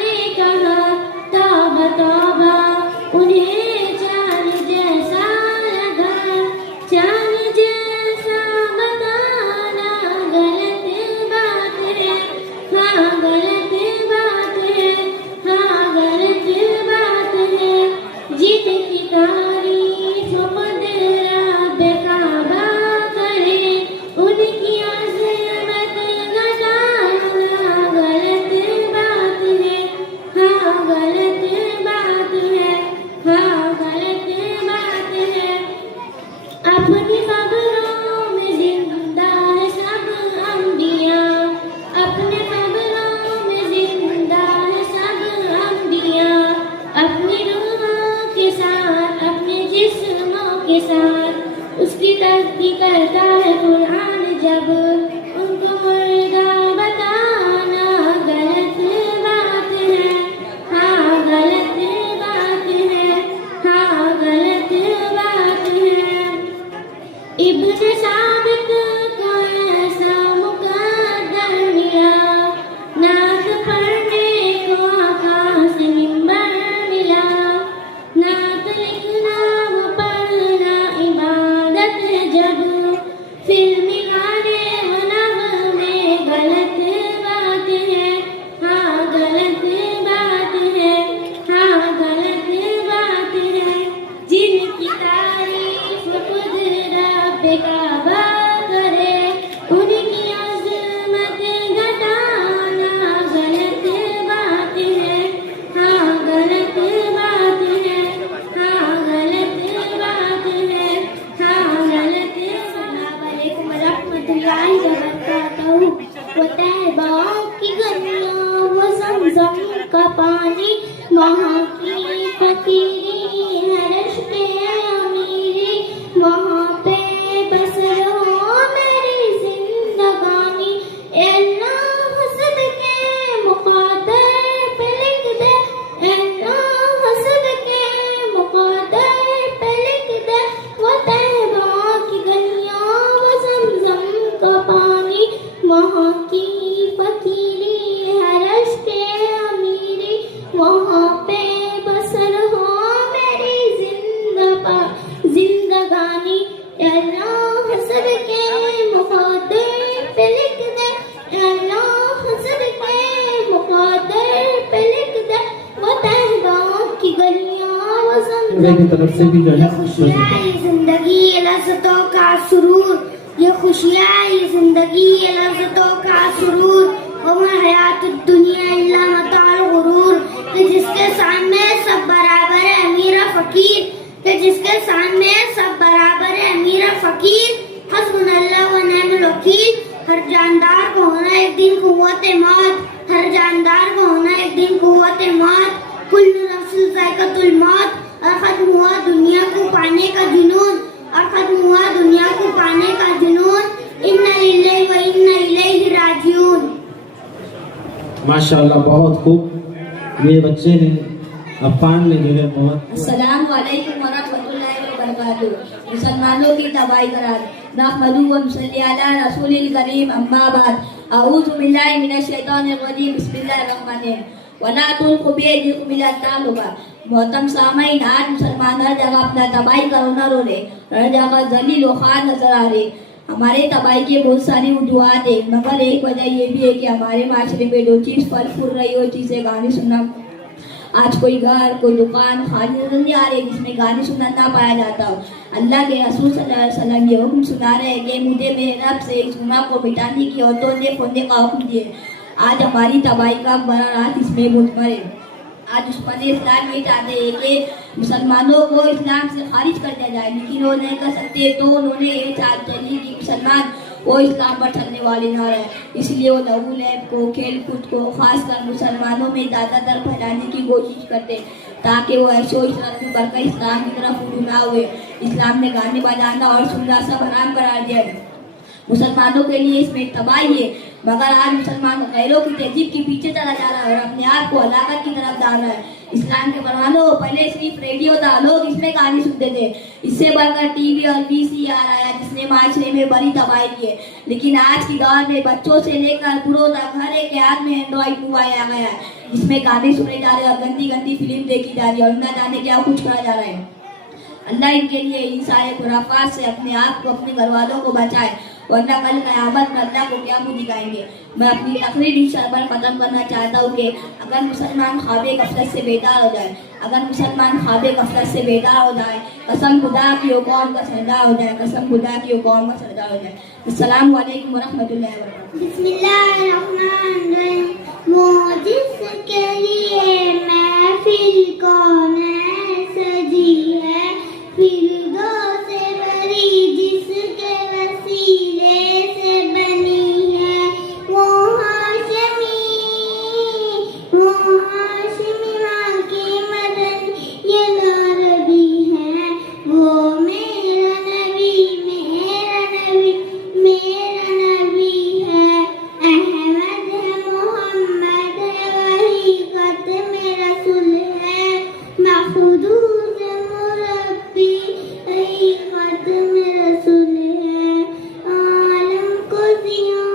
ने कहा तौबा तौबा उन्हें चांद जैसा लगा चांद जैसा बताना गलत बात है हाँ गलत बात है हाँ गलत बात है जिनकी तारीफ खुद रब काबा करे उनकी अज़मत घटाना गलत बात है हाँ गलत बात है हाँ गलत बात है अपनी कब्रों में जिंदा है सब अंबिया अपने कब्रों में जिंदा है सब अंबिया अपनी रूहों के साथ अपने जिस्मों के साथ उसकी तस्बीह करता है कुरान जब उनको मुर्दा बताना गलत बात है हाँ गलत बात है हाँ गलत बात है इब्न साबित को ऐसा मुकद्दर मिला नात पढ़ने को आका से मिंबर मिला नात लिखना वो पढ़ना इबादत है जब फिल्मी गाने वो नग़मे गलत बात है हाँ गलत बात है हाँ गलत बात है जिनकी तारीफ खुद रब काबा करे उनकी अज़मत घटाना गलत बात है हाँ गलत बात है हाँ गलत बात है हाँ गलत अस्सलाम वालेकुम रहमतुल्लाहि व बरकातहू वो तैबा की गलियां वो ज़मज़म का पानी वहाँ की फकीरी है रश्ते अमीरी वहाँ पे बस रहो मेरी जिंदगानी ए अल्लाह हसद के मुक़द्दर पे लिख दे ए अल्लाह हसद के मुक़द्दर पे लिख दे वो तैबा की गलियां वो ज़मज़म का पानी वहाँ की फकीरी है रश्ते अमीरी वहाँ पे बस रहो मेरी जिंदगानी अल्लाह हसद के मुक़द्दर पे लिख दे अल्लाह हसद के मुक़द्दर पे लिख दे वो तैबा की गलियां वो मेरी तरफ से भी जो है खुशियाँ ये जिंदगी ये लज़्ज़तों का सुरूर ये खुशियाँ ये जिंदगी ये लज़्ज़तों का सुरूर वमा हयातुद दुनिया इल्ला मताउल गुरूर कि जिसके सामने सब बराबर है अमीर फकीर कि जिसके सामने सब बराबर है अमीर फकीर हस्बुनल्लाह व निअमल वकील हर जानदार को होना एक दिन कुव्वत मौत हर जानदार को होना एक दिन कुव्वत मौत, कुल्लु नफ्सिन ज़ाइक़तुल मौत, और खत्म हुआ दुनिया को पाने का जुनून, और खत्म हुआ दुनिया को पाने का जुनून। इन्ना लिल्लाहि व इन्ना इलैहि राजिऊन। माशाल्लाह, बहुत खूब। ये बच्चे ने अफान ने जो है बहुत। अस्सलाम वालेकुम व रहमतुल्लाहि व बरकातुहू। मुसलमानों की तबाही करार नहमदु व नसल्ली अला रसूलिल करीम, अम्मा बाद। अऊज़ु बिल्लाहि मिनश शैतानिर रजीम, बिस्मिल्लाहिर रहमानिर रहीम। वला तुल्क़ू बियदिकुम इला तालुका। मोहतरम सामईन, आज मुसलमान हर जगह अपना तबाही का हुनर हो रहे, हर जगह जलील व खार नजर आ रहे। हमारे तबाही की बहुत सारी वजूहात है, मगर एक वजह ये भी है कि हमारे माशरे में जो चीज़ फल फूल रही हो, चीज़ें गाने सुनना। आज कोई घर, कोई दुकान खाली नजर नहीं आ रही जिसमें गाने सुनना ना पाया जाता हो। अल्लाह के रसूल सल्लल्लाहु अलैहि वसल्लम ये हुक्म सुना रहे हैं कि मुझे मेरे रब से इस गुनाह को मिटाने की और तोड़ने फोड़ने का हुक्म दिए। आज हमारी तबाही का बड़ा रात इसमें मुजमर है। आज दुश्मन इस्लाम ये चाहते हैं कि मुसलमानों को इस्लाम से खारिज कर दिया जाए, लेकिन वो नहीं कर सकते। तो उन्होंने ये चाल चली कि मुसलमान वो इस्लाम पर चलने वाले न रहे, इसलिए वो लहू लैब को, खेल कूद को खासकर मुसलमानों में ज़्यादातर फैलाने की कोशिश करते, ताकि वो ऐशो इशरत में बढ़कर इस्लाम की तरफ रुजू ना हुए। इस्लाम ने गाने बजाना और सुनना सब हराम करार दिया है। मुसलमानों के लिए इसमें तबाही है, मगर आज मुसलमान गैरों की तहजीब के पीछे चला जा रहा है और अपने आप को हलाकत की तरफ डाल रहा है। इस्लाम के परवानों पहले सिर्फ रेडियो था, लोग इसमें कहानी सुनते थे। इससे बढ़कर टीवी और VCR आया जिसने माशरे में बड़ी तबाही की है। लेकिन आज की दौर में बच्चों से लेकर बूढ़ों तक हर एक के हाथ में एंड्रॉइड मोबाइल आ गया है, जिसमें गाने सुने जा रहे हैं और गंदी गंदी फिल्म देखी जा रही है और न जाने क्या कुछ करा जा रहा है। अल्लाह इनके लिए इन सारे खुराफात से अपने आप को, अपने घर वालों को बचाए, वरना कल क़यामत में अल्लाह को क्या मुँह दिखाएंगे। मैं अपनी तकरीर इस पर खत्म करना चाहता हूँ कि अगर मुसलमान ख्वाबे गफलत से बेदार हो जाए, अगर मुसलमान ख्वाबे गफलत से बेदार हो जाए, कसम खुदा की वो कौम का सरदार हो जाए, कसम खुदा की वो कौम का सरदार हो जाए। अस्सलाम वालेकुम व रहमतुल्लाहि व बरकातुहू। बिस्मिल्लाहिर्रहमानिर्रहीम। मोजिज़ के लिए महफिल कौन सजी है, फिरदौस से भरी जिसके वसीले से बनी है। वो हाशमी माँ की मदन ये लारबी है। वो मेरा नबी है। अहमद है, मोहम्मद है, वही खत्म रसूल है। महफूज़ मुरब्बी, वही खत्म रसूल है। आलम को जिया।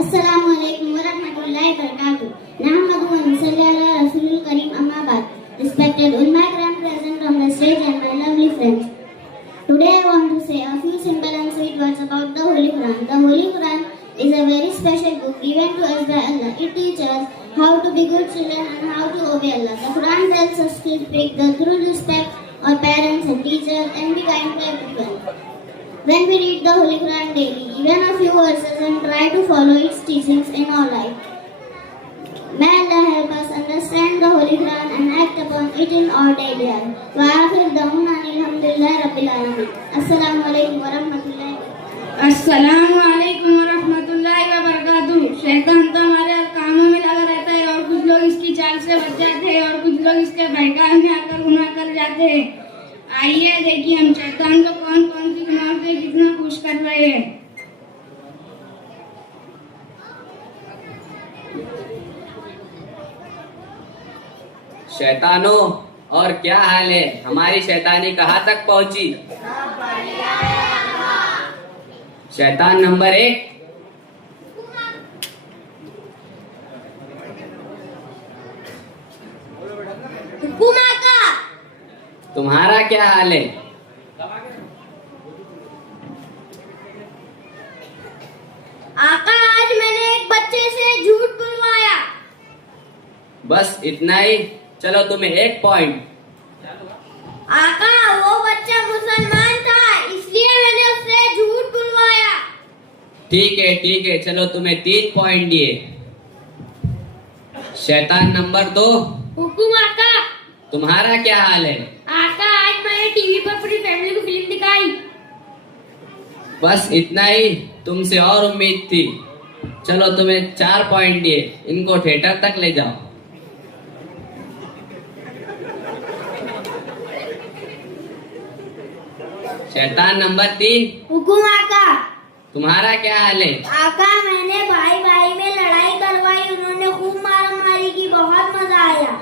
अस्सलामु अलैकुम व रहमतुल्लाहि व बरकातुहू। नहमदुहु व नसल्ली अला रसूलिल करीम, अम्मा बाद। Respected ulama kiram present on the stage and my lovely friends. Today I want to say a few simple and sweet words about the Holy Quran. The Holy Quran is a very special book given to us by Allah. It teaches us how to be good children and how to obey Allah. The Quran tells us to speak the true respect our parents and teachers and be kind to everyone. When we read the Holy Quran daily, even a few verses, and try to follow its teachings in our life, may Allah help us understand the Holy Quran and act upon it in our daily life. Wa akhir da'wana alhamdulillahi rabbil alamin. Assalamu alaikum wa rahmatullahi wa barakatuh. अस्सलामु अलैकुम व रहमतुल्लाहि व बरकातुहू। शैतान तो हमारे कामों में लगा रहता है और कुछ लोग इसकी चाल से बच जाते हैं और कुछ लोग इसके बहकावे में आकर गुनाह कर जाते हैं। आइए देखिए हम शैतान को कौन कौन सी गुनाह से कितना खुश कर रहे हैं। शैतानों, और क्या हाल है? हमारी शैतानी कहाँ तक पहुंची? शैतान नंबर 1, हुकुमा का। तुम्हारा क्या हाल है? आका, आज मैंने एक बच्चे से झूठ बुलवाया। बस इतना ही? चलो तुम्हें 1 पॉइंट। आका, वो बच्चा मुसलमान था, इसलिए मैंने उससे झूठ बुलवाया। ठीक है, चलो तुम्हें 3 पॉइंट दिए। शैतान नंबर 2, हुकुम आका। तुम्हारा क्या हाल है? आका, आज मैंने टीवी पर पूरी फैमिली को फिल्म दिखाई। बस इतना ही? तुमसे और उम्मीद थी। चलो तुम्हें 4 पॉइंट दिए, इनको थिएटर तक ले जाओ। शैतान नंबर 3, हुकुम आका। तुम्हारा क्या हाल है? आका मैंने भाई भाई में लड़ाई करवाई, उन्होंने खूब मारामारी की, बहुत मजा आया।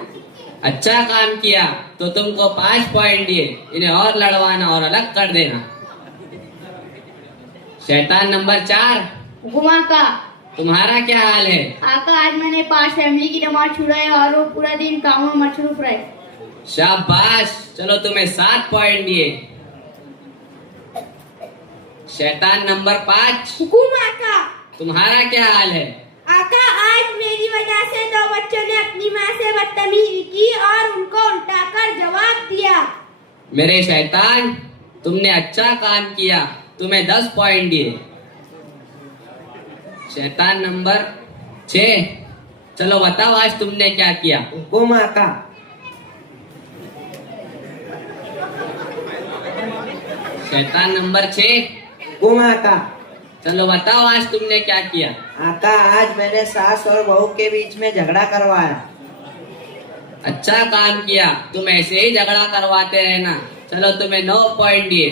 अच्छा काम किया, तो तुमको 5 पॉइंट दिए, इन्हें और लड़वाना और अलग कर देना। शैतान नंबर 4, हुकुम आका। तुम्हारा क्या हाल है? आका आज मैंने 5 फैमिली की नमाज छुड़ाई और वो पूरा दिन कामों में मसरूफ रहे। शाबाश, चलो तुम्हें 7 पॉइंट दिए। शैतान नंबर 5, हुकुम आका। तुम्हारा क्या हाल है? आका आज मेरी वजह से 2 बच्चों ने अपनी माँ से बदतमीजी की और उनको उल्टाकर जवाब दिया। मेरे शैतान, तुमने अच्छा काम किया, तुम्हें 10 पॉइंट दिए। शैतान नंबर 6, चलो बताओ आज तुमने क्या किया? हुकुम आका। शैतान नंबर 6, हुकुम आका। चलो बताओ आज तुमने क्या किया? आका आज मैंने सास और बहू के बीच में झगड़ा करवाया। अच्छा काम किया, तुम ऐसे ही झगड़ा करवाते रहना। चलो तुम्हें 9 पॉइंट दिए।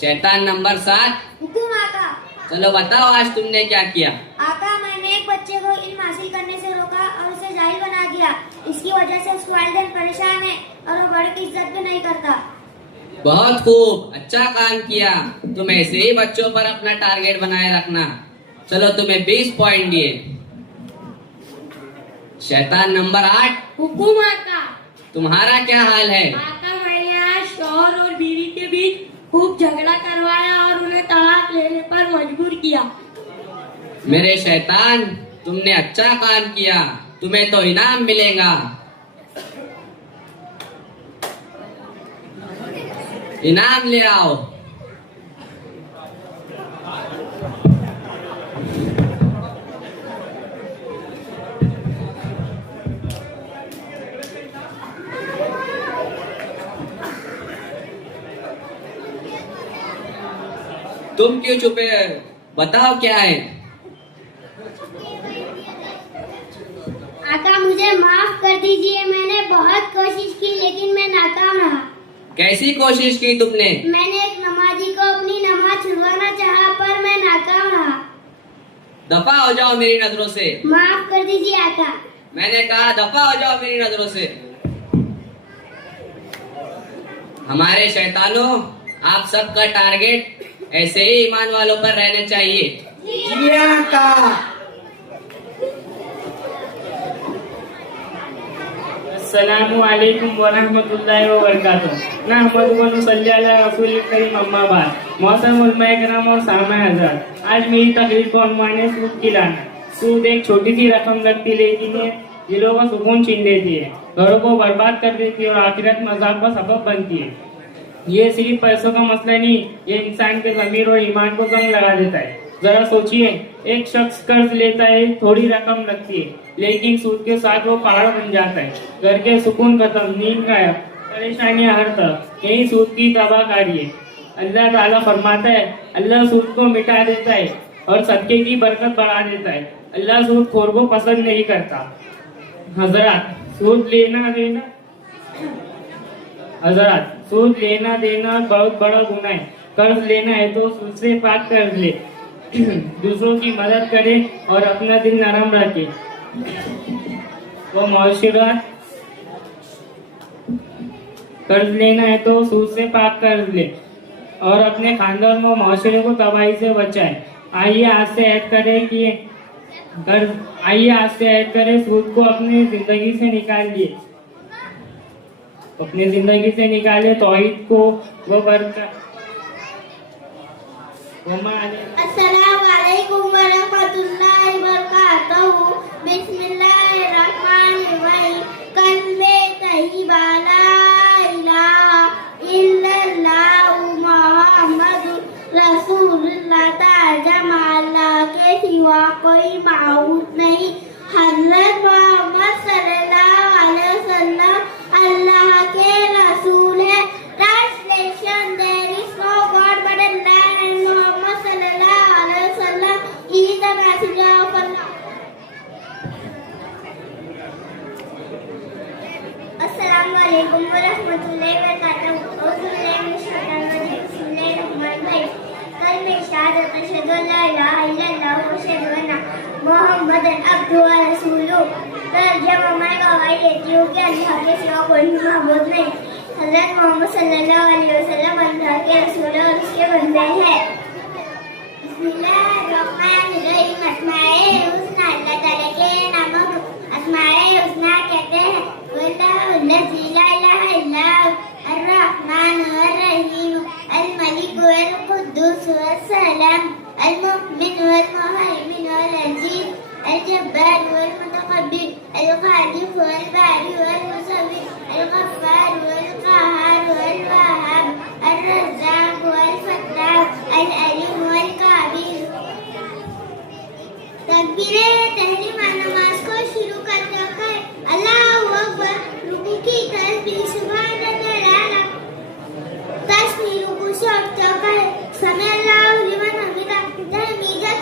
शैतान नंबर 7, हुकुम आका। चलो बताओ आज तुमने क्या किया? आका मैंने एक बच्चे को इल्म हासिल करने से रोका और उसे जाहिल बना दिया। इसकी वजह से उसके वालिदैन परेशान है और वो बड़े की इज्जत भी नहीं करता। बहुत खूब, अच्छा काम किया। तुम ऐसे ही बच्चों पर अपना टारगेट बनाए रखना। चलो तुम्हें 20 पॉइंट दिए। शैतान नंबर 8, हुकुम आका। तुम्हारा क्या हाल है? आका मैंने आज शौहर और बीवी के बीच खूब झगड़ा करवाया और उन्हें तलाक लेने पर मजबूर किया। मेरे शैतान, तुमने अच्छा काम किया, तुम्हें तो इनाम मिलेगा। इनाम ले आओ। तुम क्यों चुपे? बताओ क्या है? आका मुझे माफ कर दीजिए, मैंने बहुत कोशिश की लेकिन मैं नाकाम रहा। कैसी कोशिश की तुमने? मैंने एक नमाजी को अपनी नमाज छुड़वाना चाहा पर मैं नाकाम रहा। दफा हो जाओ मेरी नजरों से। माफ कर दीजिए आका। मैंने कहा दफा हो जाओ मेरी नजरों से। हमारे शैतानों, आप सबका टारगेट ऐसे ही ईमान वालों पर रहना चाहिए। जी आका। अस्सलामुअलैकुम वरहमतुल्लाहि वबरकातुहू। नहमदुहु व नुसल्ली अला रसूलिल करीम, अम्मा बाद। मौसम उलमाए किराम और सामाए हज़रात, आज मेरी तकरीर को उन्वान है सूद की लानत। सूद एक छोटी सी रकम लगती लेकिन ये दिलों का सुकून छीन लेती है, घरों को बर्बाद कर देती है और आखिरत में अज़ाब का सबब बनती है। ये सिर्फ पैसों का मसला नहीं, ये इंसान के ज़मीर और ईमान को जंग लगा देता है। जरा सोचिए, एक शख्स कर्ज लेता है, थोड़ी रकम लगती है, लेकिन सूद के साथ वो पहाड़ बन जाता है। घर के सुकून खत्म, नींद गायब, परेशानियां हर तरफ। यही सूद की तबाहकारी है। अल्लाह ताला फरमाता है, अल्लाह सूद को मिटा देता है और सदके की बरकत बढ़ा देता है। अल्लाह सूद खोर को पसंद नहीं करता। हजरत, सूद लेना देना बहुत बड़ा गुनाह है। कर्ज लेना है तो सूद से पाक कर्ज ले, दूसरों की मदद करे और अपना दिल नरम रखे। वो माशरात, कर्ज लेना है तो सूद से पाक कर्ज ले और अपने खानदान को, माशरे को तबाही से बचाए। आइए आज से ऐद करें सूद को अपनी जिंदगी से निकालिए, अपनी जिंदगी से निकाले तौहीद को, वो बरकत। अस्सलामु अलैकुम वरहमतुल्लाहि वबरकातुहू। बिस्मिल्लाहिर्रहमानिर्रहीम। कल्मे तय्यिबा ला इलाहा इल्लल्लाहु मुहम्मदुर रसूलुल्लाह, तर्जुमा अल्लाह के सिवा कोई माबूद नहीं। हज़रत मोहम्मद सल्लल्लाहु अलैहि वसल्लम अल्लाह के रसूल है। Translation: There is no God but Allah, and Muhammad sallallahu alaihi wasallam is the अलैकुम व रहमतुल्लाहि व बरकातहू। औज़ु बिल्लाहि मिनश शैतानिर रजीम। बिस्मिल्लाहिर रहमानिर रहीम। कल में शहादत अशहदु अल्ला इलाहा इल्लल्लाह व अशहदु अन्ना मुहम्मदन अब्दुहु व रसूलुहु। जब मैं गवाही देती हूँ कि अल्लाह के सिवा कोई माबूद नहीं, हज़रत मोहम्मद सल्लल्लाहु अलैहि वसल्लम अल्लाह के रसूल और उसके बंदे हैं। बिस्मिल्लाहिर्रहमानिर्रहीम। अस्माए हुस्ना, अल्लाह ताला के नामों को अस्माए हुस्ना कहते हैं। वल्लाहुल्लज़ी ला इलाहा इल्ला अर्रहमानुर रहीम, अल मलिक वल कुद्दूस वस्सलाम, अल मुमिन वल मुहैमिन वल अजीज, अल जब्बार वल मुतकब्बिर, अल खालिक वल बारी वल मुसव्विर, अल गफ्फार वल qahhar वल वहाब, अल रज़्ज़ाक़ वल फत्ताह, अल अलीम वल काबिर। तकबीरे तहरीमा नमाज को शुरू करते वक्त अल्लाहु अकबर, रुकू की तस्बीह सुभान रब्बियल आला, तस्बीह रुकू से उठते वक्त समी अल्लाहु लिमन हमिदा, जब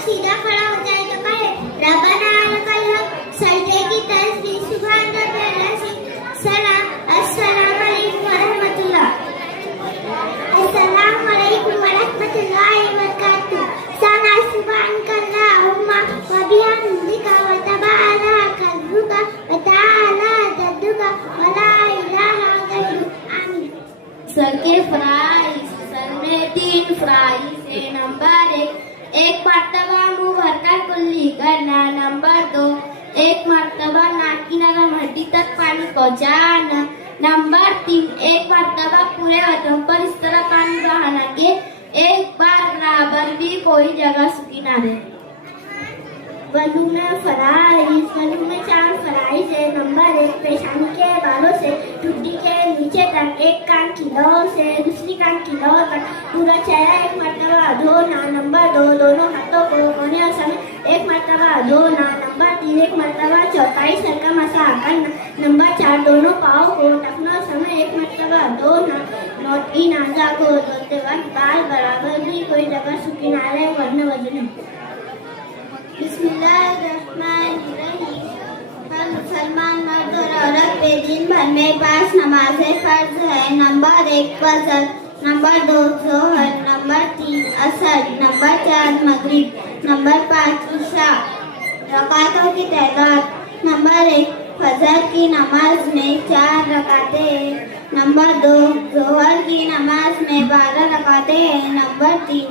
सीधा खड़ा हो जाए तो कहे रब्बना लकल हम्द। सजदे की तस्बीह सुभान रब्बियल अज़ीम। सलाम अस्सलामु अलैकुम व रहमतुल्लाह। अस्सलामु अलैकुम व रहमतुल्लाहि व बरकातहू। सना सुब्हानकल्लाहुम्मा व बिहम्दिका व तबारक रब्बुका व तआला जद्दुका व ला इलाहा गैरुक। आमीन। सर के फ्राइज, सर में 3 फ्राइज है। नंबर 1 मरतबा मुंह भरकर कुल्ली करना। नंबर 2 1 मरतबा नाक की नरम हड्डी तक पानी पहुंचाना। नंबर 3 1 मरतबा पूरे बदन पर इस तरह पानी बहाना कि एक बार बराबर भी कोई जगह सूखी ना रहे। वजू में फराइज, वजू में 4 फराइज है। नंबर 1 पेशानी के बालों से ठुड्डी के नीचे तक, एक कान की लौ से दूसरी कान की लौ तक पूरा चेहरा 1 मरतबा धोना। नंबर 2 दोनों हाथों को कोने और समेत 1 मरतबा धोना। नंबर 3 1 मरतबा चौथाई सर का मसा करना। नंबर 4 दोनों पाँव को टखनों समय 1 मरतबा धोना। नोटी नाजा को धोते वक्त बाल बराबर भी कोई जगह सूखी ना रहे वरना वजू नहीं। बिस्मिल्लाहिर्रहमानिर्रहीम। हम मुसलमान मर्द और औरत पे दिन भर में 5 नमाजें फर्ज है। नंबर 1 फजर, नंबर 2 जोहर, नंबर 3 असर, नंबर 4 मगरिब, नंबर 5 इशा। रकातों की तादाद। नंबर 1 फजर की नमाज में 4 रकातें। नंबर 2 जोहर की नमाज में 12 रकातें। नंबर 3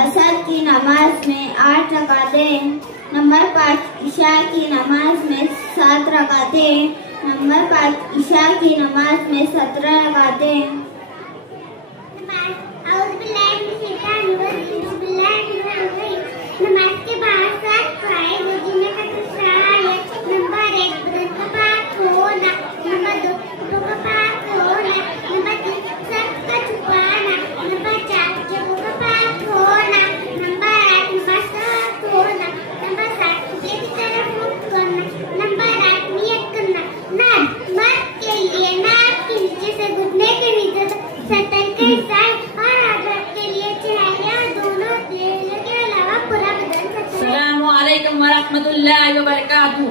असर की नमाज में 8 रकातें। नंबर 5 इशा की नमाज में 7 रकातें। नंबर 5 इशा की नमाज में 17 रकातें। नमाज के बाद 7 फराइज़ जिनमें का दूसरा है। नंबर 1 बदन का पाक होना। नंबर 2 होठों का पाक होना। नंबर 3 सर का छुपाना। नंबर 4 जबों का पाक होना। नंबर 8 मसाक होना। नंबर 7 की तरफ मुख करना। नंबर 8 नियत करना। मर्द के लिए नाक के नीचे से घुटने के नीचे तक 70 के साथ, और औरत के लिए चेहरे और दोनों देह के अलावा पूरा बदन 70। अस्सलामु अलैकुम व रहमतुल्लाहि व बरकातहू।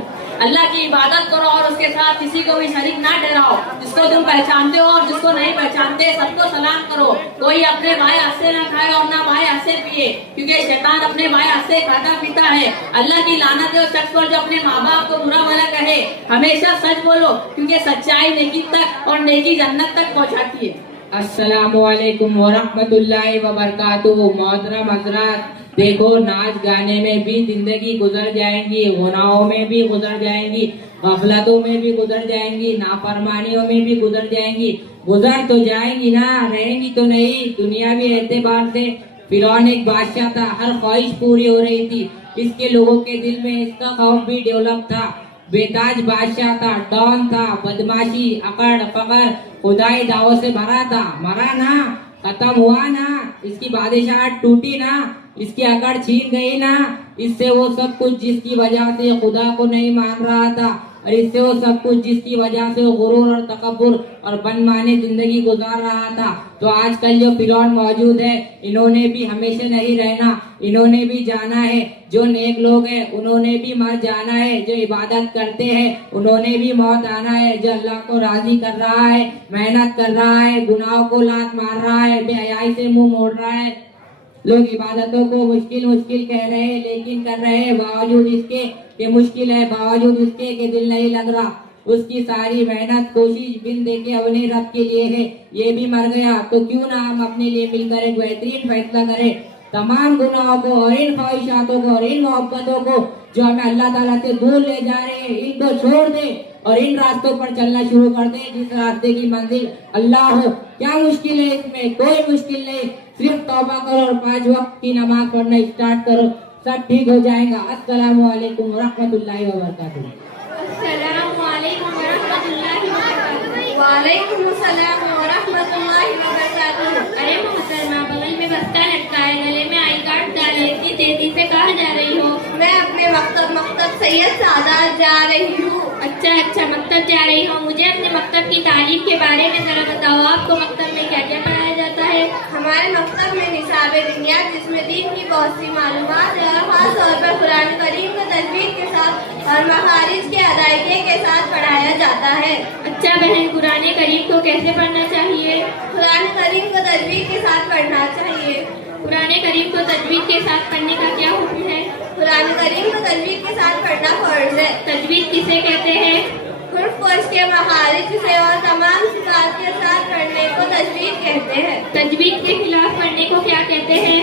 अल्लाह की इबादत करो और उसके साथ किसी को भी शरीक ना ठहराओ। जिसको तुम पहचानते हो और जिसको नहीं पहचानते सबको सलाम करो। कोई अपने बाएं हाथ से ना खाए और ना बाएं हाथ से पिए, क्योंकि शैतान अपने बाएं हाथ से खाता पीता है। अल्लाह की लानत है उस शख्स पर जो अपने माँ बाप को बुरा भला कहे। हमेशा सच बोलो, क्योंकि सच्चाई नेकी तक और नेकी जन्नत तक पहुँचाती है। अस्सलामु अलैकुम व रहमतुल्लाहि व बरकातहू। मोहतरम हज़रात, देखो नाच गाने में भी जिंदगी गुजर जाएंगी, गुनाहों में भी गुजर जाएंगी, गफलतों में भी गुजर जाएंगी, नाफरमानियों में भी गुजर जाएंगी। गुजर तो जाएंगी ना, रहेंगी तो नहीं। दुनियावी एतबार से फिरौन एक बादशाह था, हर ख्वाहिश पूरी हो रही थी। इसके लोगों के दिल में इसका खौफ भी डेवलप था। बेताज बादशाह था, डॉन था, बदमाशी, अकड़ फकर, खुदाई दावों से भरा था। मरा ना, खत्म हुआ ना, इसकी बादशाहत टूटी ना, इसकी अकड़ छीन गई ना। इससे वो सब कुछ जिसकी वजह से खुदा को नहीं मान रहा था, और इससे वो सब कुछ जिसकी वजह से वो गुरूर और तकब्बुर और मनमानी जिंदगी गुजार रहा था। तो आजकल जो फिरौन मौजूद है, इन्होंने भी हमेशा नहीं रहना। इन्होंने भी जाना है। जो नेक लोग हैं उन्होंने भी मर जाना है। जो इबादत करते हैं उन्होंने भी मौत आना है। जो अल्लाह को राजी कर रहा है, मेहनत कर रहा है, गुनाहों को लात मार रहा है, बेहयाई से मुंह मोड़ रहा है। लोग इबादतों को मुश्किल मुश्किल कह रहे हैं लेकिन कर रहे हैं, बावजूद इसके कि मुश्किल है, बावजूद उसके कि दिल नहीं लग रहा। उसकी सारी मेहनत कोशिश बिन देखे अपने रब के लिए है। ये भी मर गया तो क्यों ना हम अपने लिए मिलकर एक बेहतरीन फैसला करें। तमाम गुनाहों को और इन ख्वाहिशातों को और इन मोहब्बतों को जो हमें अल्लाह ताला से दूर ले जा रहे हैं, इनको छोड़ दे और इन रास्तों पर चलना शुरू कर दे जिस रास्ते की मंजिल अल्लाह हो। क्या मुश्किल है इसमें? कोई मुश्किल नहीं। सिर्फ तौबा करो और 5 वक्त की नमाज पढ़ना स्टार्ट करो, सब ठीक हो जाएगा। अस्सलामु अलैकुम व रहमतुल्लाहि व बरकातुहू। वालेकुम अस्सलाम व रहमतुल्लाहि व बरकातुहू। अरे मोहतरमा, बगल में बस्ता लटका है, गले में आई कार्ड डाले, इतनी तेजी से कहाँ जा रही हो? मैं अपने मकतब सैयद सादात जा रही हूँ। अच्छा, मकतब जा रही हो। मुझे अपने मकतब की तालीम के बारे में जरा बताओ। आपको मकतब में क्या क्या पढ़ाया जाता है? हमारे मकतब में निसाबे दुनिया, जिसमें दीन की बहुत सी मालूमात है और खास तौर पर कुरान करीम को तजवीद के साथ और मखारिज के अदायगी के साथ पढ़ाया जाता है। अच्छा बहन, कुरान करीम को कैसे पढ़ना चाहिए? कुरान करीम को तजवीद के साथ पढ़ना चाहिए। कुरान करीम को तजवीद के साथ पढ़ने का क्या हुक्म है? कुरान करीम को तजवीद के साथ पढ़ना फर्ज है। तजवीद किसे कहते हैं? हुर्फ को इसके मखारिज से और तमाम सिफात के साथ पढ़ने को तजवीद कहते हैं। तजवीद के खिलाफ पढ़ने को क्या कहते हैं?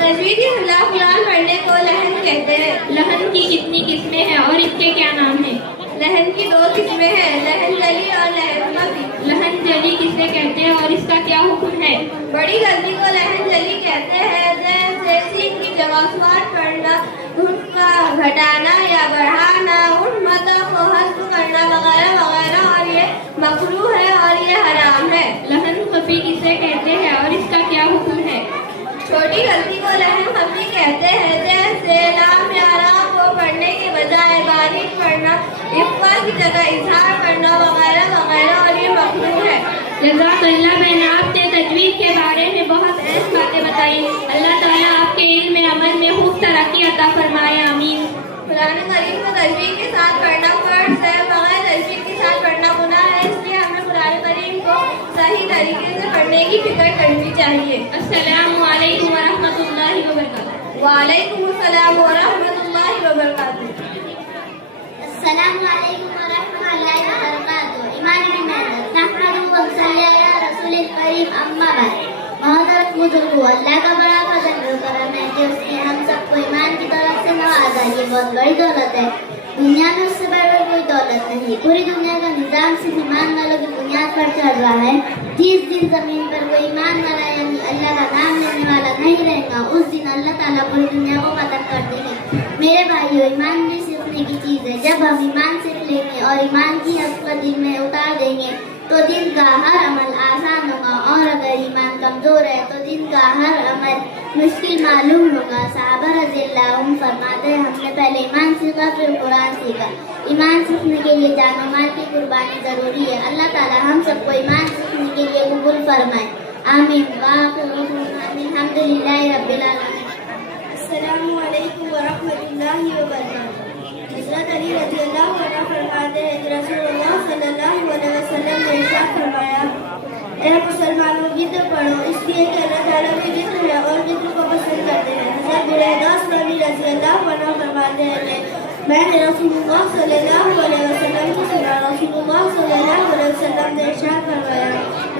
तजवीद के खिलाफ कुरान पढ़ने को लहन कहते हैं। लहन की कितनी किस्में हैं और इसके क्या नाम हैं? लहन की 2 किस्में हैं, लहन जली और लहन खफी। लहन जली किसे कहते हैं और इसका क्या हुक्म है? बड़ी गलती को लहन जली कहते हैं, जैसे सीन की जगह स्वाद पढ़ना, हुर्फ का घटाना या बढ़ाना, उर्मता को हस्ब करना वगैरह वगैरह, और ये मकरूह है और ये हराम है। लहन खफी किसे कहते हैं और इसका क्या हुक्म है? छोटी गलती को लहन खफी कहते हैं, जैसे लाम या रा को पढ़ने के बजाय बारीक पढ़ना, इफ़्फा की जगह इजहार करना वगैरह वगैरह, और ये मकरूह है। जज़ाकल्लाह बहन, आपने तजवीद के बारे में बहुत अहम बातें बताई। अल्लाह ताला आपके इल्म में अमल में खूब तरक्की अता फरमाए, आमीन। कुरान करीम को तजवीद के साथ पढ़ना फर्ज है, बगैर तजवीद के साथ पढ़ना गुनाह है। इसलिए हमें कुरान करीम को सही तरीके से पढ़ने की फिक्र करनी चाहिए। अस्सलामु अलैकुम व रहमतुल्लाहि व बरकातुहू। वालेकुम अस्सलाम व रहमतुल्लाहि व बरकातुहू। अस्सलामु अलैकुम व रहमतुल्लाहि व बरकातुहू। ईमान की मेहनत नहमदुहु व नसल्ली अला रसूलिल करीम, अम्मा बाद। मोहतरम बुजुर्गों, अल्लाह का बड़ा फजल और करम है कि उसने हम सबको ईमान की दौलत से नवाजा। ये बहुत बड़ी दौलत है, दुनिया में उससे बढ़कर कोई दौलत नहीं। पूरी दुनिया का निजाम सिर्फ ईमान वालों की बुनियाद पर चल रहा है। जिस दिन जमीन पर कोई ईमान वाला यानी अल्लाह का नाम लेने वाला नहीं रहेगा, उस दिन अल्लाह ताला पूरी दुनिया को खत्म कर देंगे। मेरे भाइयों, ईमान भी सीखने की चीज है। जब हम ईमान सीख लेंगे और ईमान की हकीकत दिल में उतार देंगे तो दिन का हर अमल आसान होगा, और अगर ईमान कमजोर है तो दिन का हर अमल मुश्किल मालूम होगा। सहाबा रज़ियल्लाहु अन्हुम फरमाते हैं, हमने पहले ईमान सीखा फिर कुरान सीखा। ईमान सीखने के लिए जान और माल की कुर्बानी जरूरी है। अल्लाह ताला हम सबको ईमान सीखने के लिए कबूल फरमाए, आमीन। अल्हम्दुलिल्लाहि रब्बिल आलमीन। अस्सलामु अलैकुम व रहमतुल्लाहि व बरकातुहू। हज़रत अली रज़ियल्लाहु अन्हु फरमाते हैं कि रसूलुल्लाह सल्लल्लाहु अलैहि वसल्लम ने इरशाद फरमाया, ऐ मुसलमानों जिक्र पढ़ो, इसलिए कि अल्लाह ताला भी जिक्र है और जिक्र को पसंद करते हैं। हज़रत बिलाल अली रज़ियल्लाहु अन्हु फरमाते हैं, मैंने रसूलुल्लाह सल्लल्लाहु अलैहि वसल्लम को सुना। रसूलुल्लाह सल्लल्लाहु अलैहि वसल्लम ने इरशाद फरमाया,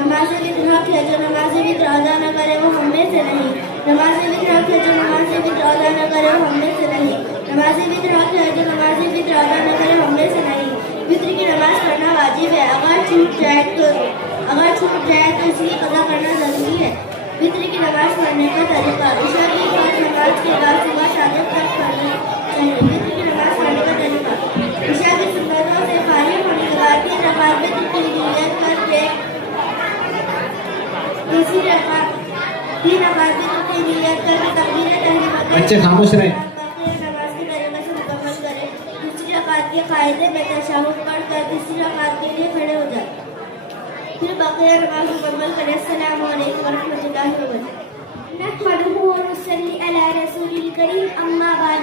नमाज़ वित्र हक है, जो नमाज़ वित्र अदा न करे वो हम में से नहीं। नमाज़ वित्र हक है, जो नमाज़ वित्र अदा न करे वो हम में से नहीं। नमाज़ वित्र हक है, जो नमाज़ वित्र अदा न करे हम में से नहीं। वित्र की नमाज पढ़ना वाजिब है, अगर छूट जाए तो इसकी कज़ा करना जरूरी है। वित्र की नमाज पढ़ने का तरीका, ईशा की फर्ज नमाज के बाद सुबह शादी तक पढ़ना चाहिए। वित्र की नमाज पढ़ने का तरीका, ईशा की सुन्नतों से फारिग होने के बाद 3 रकात वित्र की नियत करके दूसरी रकात 3 रकात वित्र की नियत करके तकबीर तहरीम बच्चे खामोश रहे। नमाज के तरीके से मुकम्मल करें। दूसरी रकात के कायदे में तशहुद पढ़कर तीसरी रकात के लिए खड़े हो जाए, फिर बक़िया नमाज मुकम्मल करें। अस्सलामु अलैकुम व रहमतुल्लाहि व बरकातुहू। नहमदुहु व नुसल्ली अला रसूलिल करीम अम्मा बाद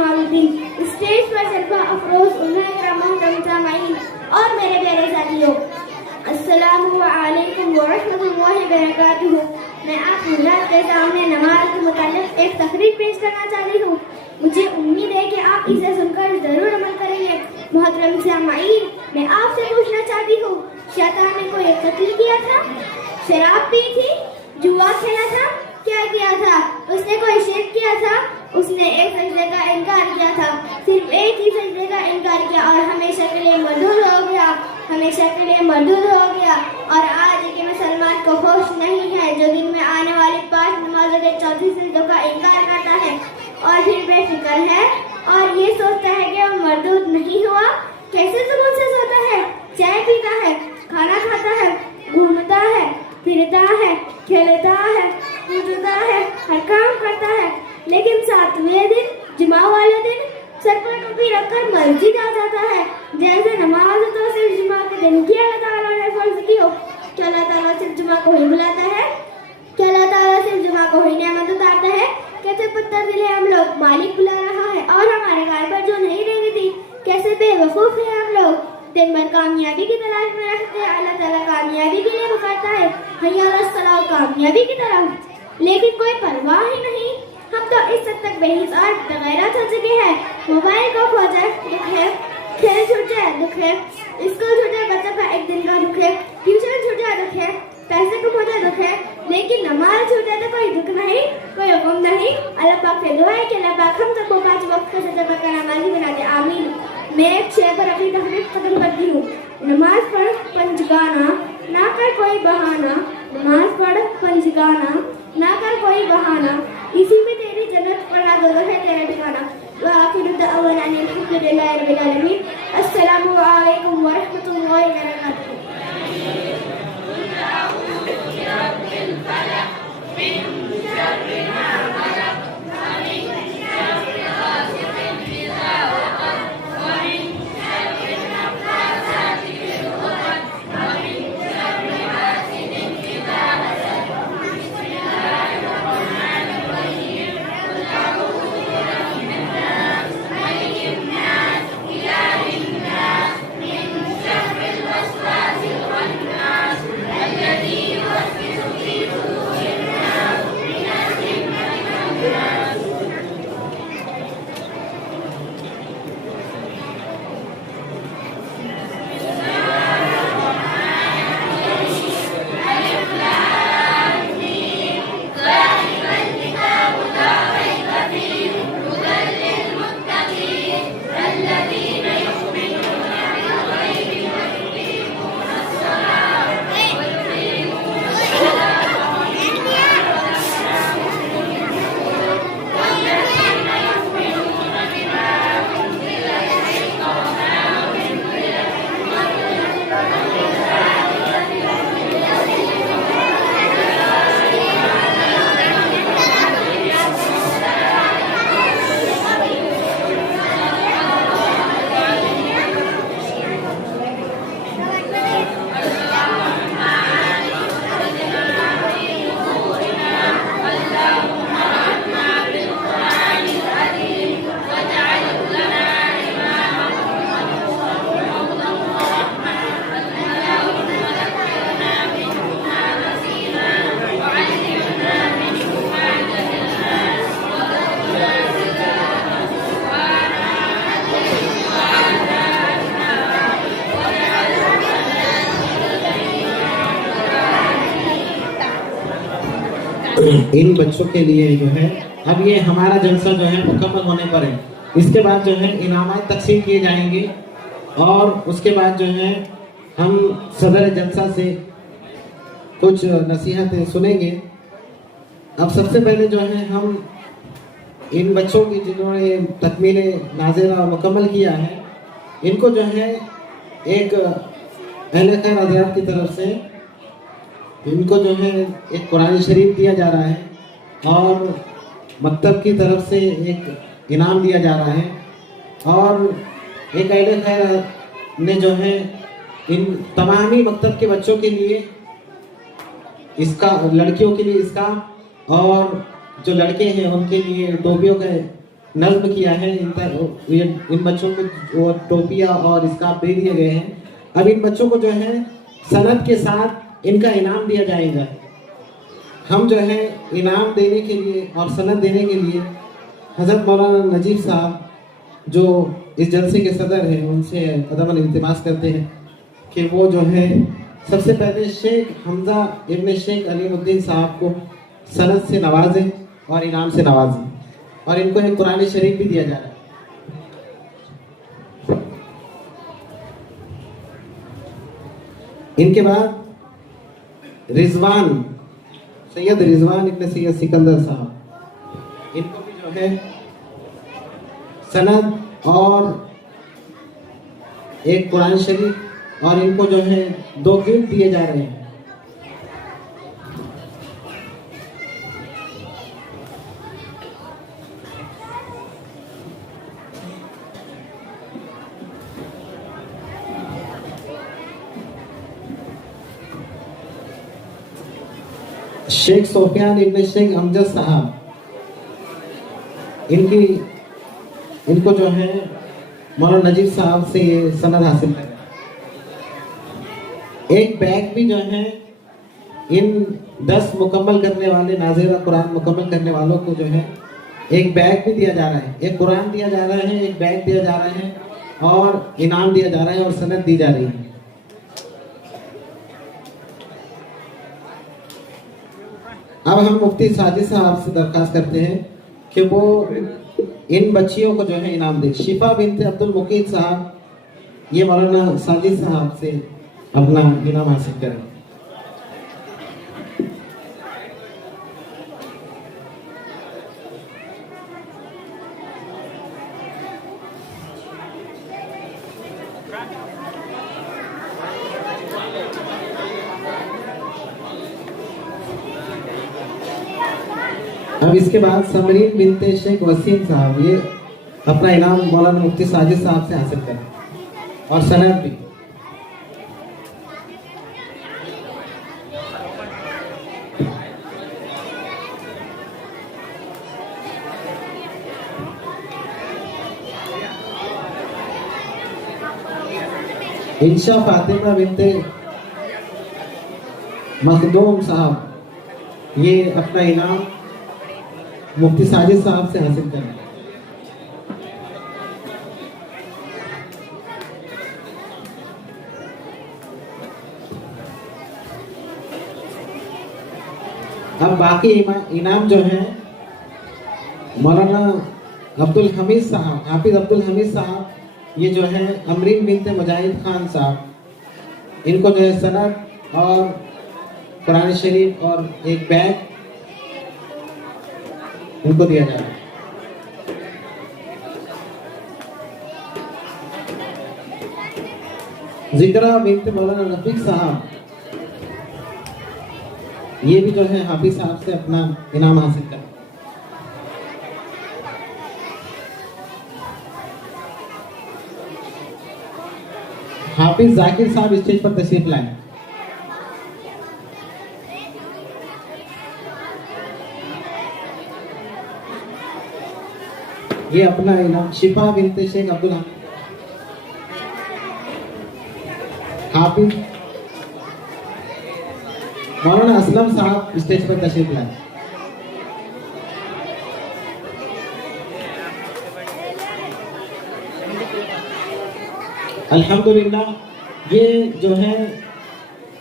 माउद्दीन। स्टेज पर जलवा अफरोज उन्हें मोहतरम सामाईन और मेरे प्यारे साथियों, अस्सलामु अलैकुम व रहमतुल्लाहि व बरकातुहू। मैं आप हज़रात के सामने नमाज के मुताल्लिक़ एक तकरीर पेश करना चाहती हूँ। मुझे उम्मीद है कि आप इसे सुनकर जरूर अमल करेंगे। मोहतरम सामाईन, मैं आपसे पूछना चाहती हूँ, शैतान ने कोई कत्ल किया था, शराब पी थी, जुआ खेला था, क्या किया था? उसने कोई शिर्क किया था, उसने एक सजदे का इनकार किया था, सिर्फ एक ही सजदे का इनकार किया और हमेशा के लिए मरदूद हो गया, हमेशा के लिए मरदूद हो गया। और आज के मुसलमान को होश नहीं है जो दिन में आने वाली 5 नमाजों के 34 सजदों का इनकार करता है और फिर बेफिक्र है और ये सोचता है कि वो मरदूद नहीं हुआ। कैसे सुकून से सोता है, चाय पीता है, खाना खाता है, घूमता है, फिरता है, खेलता है, कूदता है, हर काम करता है, लेकिन 7वें दिन जुमा वाले दिन सर पर टोपी रखकर मस्जिद आ जाता है। जैसे नमाज तो सिर्फ जुमा के दिन की अल्लाह ताला ने फर्ज की हो। क्या अल्लाह ताला सिर्फ जुमा को ही बुलाता है? क्या अल्लाह ताला सिर्फ जुमा को ही नेमत उतारता है? कैसे पत्थर दिले हम लोग, मालिक बुला रहा है और हमारे घर पर जो नहीं रहती थी। कैसे बेवकूफ है हम लोग, दिन भर कामयाबी की तलाश में रहते हैं। अल्लाह ताला कामयाबी के लिए पुकारता है, हैया अलस सलाह, कामयाबी की तरफ, लेकिन कोई परवाह ही नहीं। हम तो इस हद तक बेहिसाब बगैरत हो चुके हैं। मोबाइल को खो जाए दुख है, खेल छूट जाए दुख है, स्कूल छूट जाए बच्चे का एक दिन का दुख है, ट्यूशन छूट जाए दुख है, पैसे को खो जाए दुख है, लेकिन नमाज छूट जाए तो कोई दुख नहीं, कोई हुक्म नहीं। अल्लाह पाक से दुआ है कि अल्लाह पाक हम सबको 5 वक्त का सजदा कर नमाजी बना दे, आमीन। मैं एक शेर पर अपनी तहरीर खत्म करती हूँ। नमाज पढ़ पंचगाना, ना कर कोई बहाना, नमाज पढ़ पंचगाना, ना कर कोई बहाना, इसी में तेरी जन्नत पड़ा दो है तेरा ठिकाना। वाखिर दावाना अनिल हम्दुलिल्लाहि रब्बिल आलमीन। अस्सलामु अलैकुम व रहमतुल्लाहि व बरकातुहू। इन बच्चों के लिए जो है अब ये हमारा जलसा जो है मुकम्मल होने पर है, इसके बाद जो है इनामात तकसीम किए जाएंगे और उसके बाद जो है हम सदर जलसा से कुछ नसीहतें सुनेंगे। अब सबसे पहले जो है हम इन बच्चों की जिन्होंने तकमील नाज़िरा मुकम्मल किया है, इनको जो है एक अहले खैर हज़रात की तरफ से इनको जो है एक कुरान शरीफ दिया जा रहा है और मकतब की तरफ से एक इनाम दिया जा रहा है और एक अहले खैर ने जो है इन तमामी मकतब के बच्चों के लिए इसका, लड़कियों के लिए इसका, और जो लड़के हैं उनके लिए टोपियों का नज्म किया है। इन बच्चों को टोपियाँ और स्कार्फ दे दिए गए हैं। अब इन बच्चों को जो है सनद के साथ इनका इनाम दिया जाएगा। हम जो है इनाम देने के लिए और सनद देने के लिए हज़रत मौलाना नजीब साहब जो इस जलसे के सदर हैं उनसे अदमन इल्तिमास करते हैं कि वो जो है सबसे पहले शेख हमजा इब्न शेख अलीमुद्दीन साहब को सनद से नवाजें और इनाम से नवाजें, और इनको एक कुरान शरीफ भी दिया जा रहा है। इनके बाद रिजवान, सैयद रिजवान इब्न सैयद सिकंदर साहब, इनको भी जो है सनद और एक कुरान शरीफ, और इनको जो है 2 गिफ्ट दिए जा रहे हैं। शेख सोफियान इब्न शेख अमजद साहब, इनको जो है मौलाना नजीब साहब से ये सनद हासिल है। एक बैग भी जो है इन 10 मुकम्मल करने वाले नाज़िरा कुरान मुकम्मल करने वालों को जो है एक बैग भी दिया जा रहा है। एक कुरान दिया जा रहा है, एक बैग दिया जा रहा है, और इनाम दिया जा रहा है और सनद दी जा रही है। अब हम मुफ्ती साजिद साहब से दरख्वास्त करते हैं कि वो इन बच्चियों को जो है इनाम दे। शिफा बिनत अब्दुल मुकीद साहब, ये मौलाना साजिद साहब से अपना इनाम हासिल करें। अब इसके बाद समरीन बिनते शेख वसीम साहब, ये अपना इनाम मौलाना मुफ्ती साजिद साहब से हासिल करें और सनद भी। इंशा फातिमा बिनते मखदूम साहब, ये अपना इनाम मुफ्ती साजिद साहब से हासिल करें। अब बाकी इनाम जो है मौलाना अब्दुल हमीद साहब, हाफिज अब्दुल हमीद साहब, ये जो है अमरीन बिनते मुजाहिद खान साहब, इनको जो है सनद और कुरान शरीफ और एक बैग उनको दिया जा रहा है। जिक्रा बिनते मौलाना रफीक साहब, ये भी जो है हाफिज साहब से अपना इनाम हासिल करें। हाफिज जाकिर साहब स्टेज पर तशरीफ लाएं। ये अपना इनाम शिफा बिनते शेख अब्दुल हाफिज मौलाना असलम साहब स्टेज पर तशरीफ लाए। अल्हम्दुलिल्लाह, ये जो है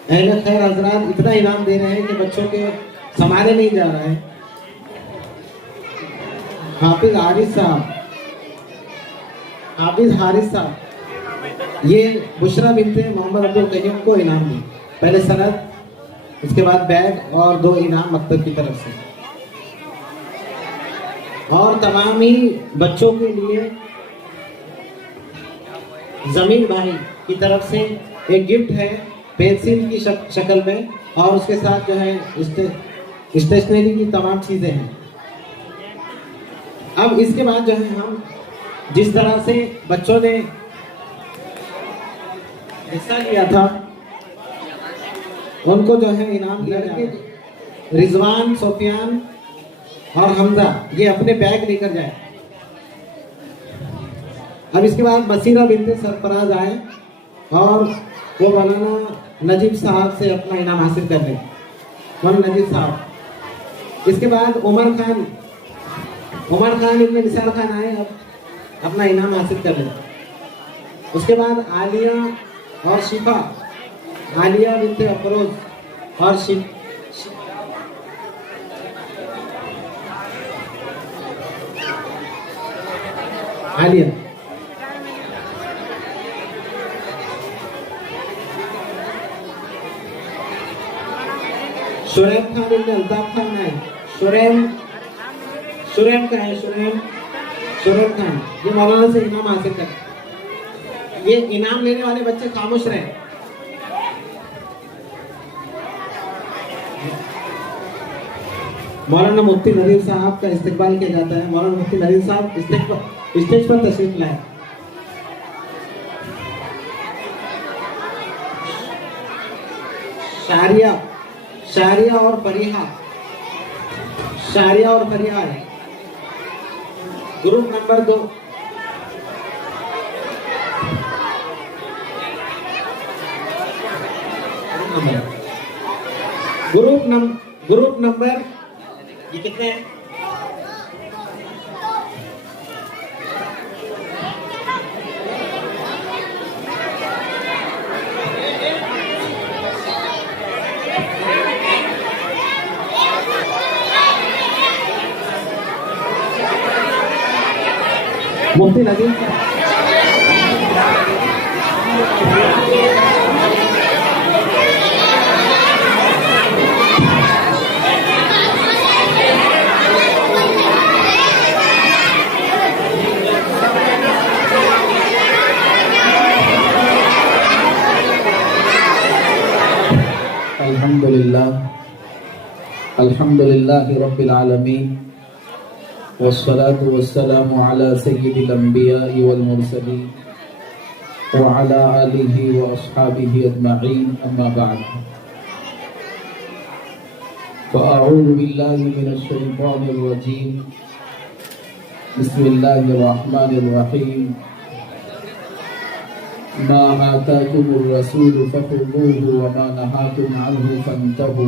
अहले खैर हजरात इतना इनाम दे रहे हैं कि बच्चों के संभाले नहीं जा रहा है। हाफिज हारिस साहब, ये बुशरा बिनते मोहम्मद अब्दुल करीम को इनाम दी। पहले सनद, उसके बाद बैग और 2 इनाम मकतब की तरफ से। और तमाम ही बच्चों के लिए जमीन भाई की तरफ से एक गिफ्ट है पेंसिल की शक्ल में, और उसके साथ जो है स्टेशनरी की तमाम चीजें हैं। अब इसके बाद जो है हम जिस तरह से बच्चों ने हिस्सा लिया था उनको जो है इनाम दिया जाएगा। रिजवान, सोफियान और हमजा ये अपने बैग लेकर जाए। अब इसके बाद मसीरा बिनते सरफराज आए और वो मौलाना नजीब साहब से अपना इनाम हासिल कर लें। मौलाना नजीब साहब। इसके बाद उमर खान इब्न निसार खान आए, अब अपना इनाम हासिल कर लें। उसके बाद आलिया और शिफा, आलिया बिनते अफरोज और आलिया। शुरैम खान इब्न अल्ताफ खान है। शुरैम का है, शुरैम खान, ये मौलाना से इनाम हासिल कर। ये इनाम लेने वाले बच्चे खामोश रहे। मौलाना मुफ्ती नदीर साहब का इस्तकबाल किया जाता है। मौलाना मुफ्ती नदीर साहब स्टेज पर तशरीफ लाए। शारिया और फरीहा है। Group number 2। ग्रुप नंबर ये कितने हैं? मुफ्ती नदीम अल्हम्दुलिल्लाह रब्बिल आलमीन वस्सलातु वस्सलामु अला सय्यिदिल अंबिया'i वल मुरसलीन व अला आलिहि व अस्हाबिहि अजमईन, अम्मा बअद। फ़अऊज़ु बिल्लाहि मिनश शैतानिर रजीम। बिस्मिल्लाहिर रहमानिर रहीम। मा आताकुमुर रसूलु फखुज़ूहु व मा नहाकुम अन्हु फंतहू।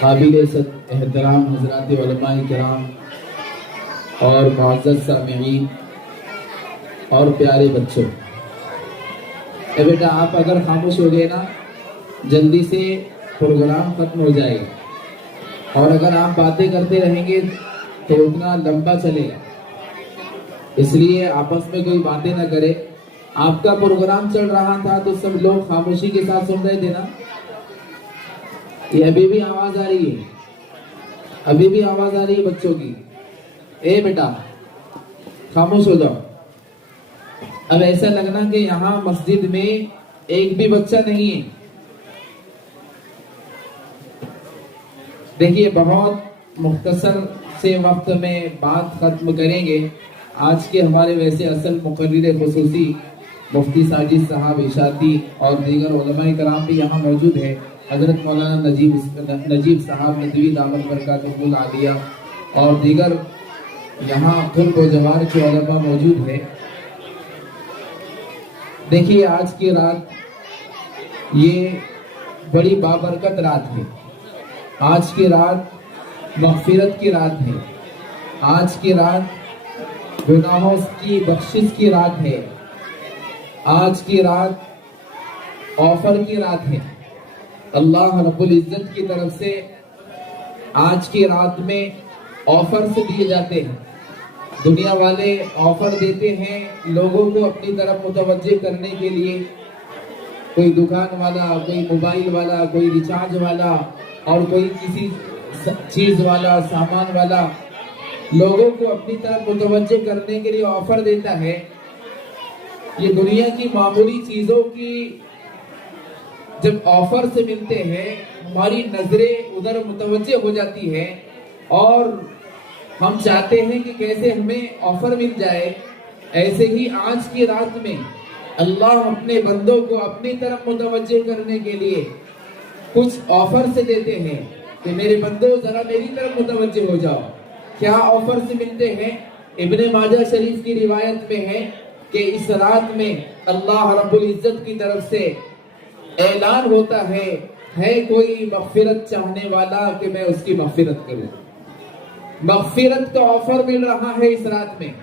काबिल एहतराम हज़रात उलमाए किराम और मुअज़्ज़ज़ सामिईन और प्यारे बच्चों, बेटा आप अगर खामोश हो गए ना जल्दी से प्रोग्राम खत्म हो जाएगा, और अगर आप बातें करते रहेंगे तो उतना लंबा चलेगा। इसलिए आपस में कोई बातें ना करे। आपका प्रोग्राम चल रहा था तो सब लोग खामोशी के साथ सुन रहे थे ना। ये अभी भी आवाज आ रही है, अभी भी आवाज आ रही है बच्चों की। ए बेटा खामोश हो जाओ। अब ऐसा लगना कि यहाँ मस्जिद में एक भी बच्चा नहीं है। देखिए बहुत मुख्तसर से वक्त में बात खत्म करेंगे। आज के हमारे वैसे असल मुकर्रिर खुसूसी मुफ्ती साजिद साहब इशाती और दीगर उलमाए कराम भी यहाँ मौजूद है। हजरत मौलाना नजीब साहब नदवी दामत बरकातुहुल आलिया और दीगर यहाँ खुद व जवार के उलमा मौजूद है। देखिए आज की रात ये बड़ी बाबरकत रात है। आज की रात मग़फ़िरत की रात है। आज की रात गुनाहों की बख्शिश की रात है। आज की रात ऑफर की रात है। अल्लाह रब्बुल इज्जत की तरफ से आज की रात में ऑफर्स दिए जाते हैं। दुनिया वाले ऑफर देते हैं लोगों को अपनी तरफ मुतवज्जे करने के लिए। कोई दुकान वाला, कोई मोबाइल वाला, कोई रिचार्ज वाला और कोई किसी चीज वाला, सामान वाला लोगों को अपनी तरफ मुतवज्जे करने के लिए ऑफर देता है। ये दुनिया की मामूली चीजों की जब ऑफर से मिलते हैं हमारी नजरें उधर मुतवज्जे हो जाती है और हम चाहते हैं कि कैसे हमें ऑफर मिल जाए। ऐसे ही आज की रात में अल्लाह अपने बंदों को अपनी तरफ मुतवज्जे करने के लिए कुछ ऑफर से देते हैं कि मेरे बंदों जरा मेरी तरफ मुतवज्जे हो जाओ। क्या ऑफर से मिलते हैं? इब्ने माजा शरीफ की रिवायत में है कि इस रात में अल्लाह रब्बुल इज्जत की तरफ से ऐलान होता है कोई मगफिरत चाहने वाला कि मैं उसकी मगफिरत करूं। मगफिरत का ऑफर मिल रहा है इस रात में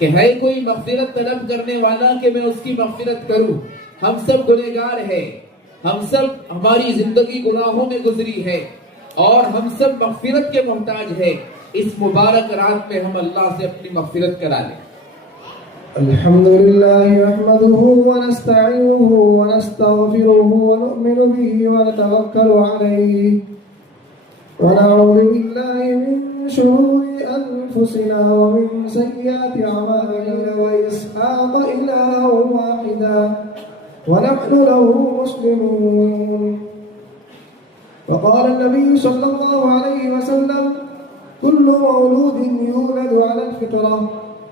कि है कोई मगफिरत तलब करने वाला कि मैं उसकी मगफिरत करूं। हम सब गुनहगार हैं, हम सब हमारी जिंदगी गुनाहों में गुजरी है और हम सब मगफिरत के मोहताज हैं। इस मुबारक रात में हम अल्लाह से अपनी मगफिरत करा लें। अल्हम्दुलिल्लाह नहमदुहु व नस्तईनुहु व नस्तगफिरुहु व नु'मिनु बिही व नतवक्कलु अलैहि व नऊज़ु बिल्लाहि मिन शुरूरि अनफुसिना व मिन सय्यिआति अमालिना व इसहाक़ इलाहun वाहिदा व नहनु लहु मुस्लिमून। वक़ाल नबी सल्लल्लाहु अलैहि वसल्लम कुल्लु मौलूदिन यूलदु अलल फितरा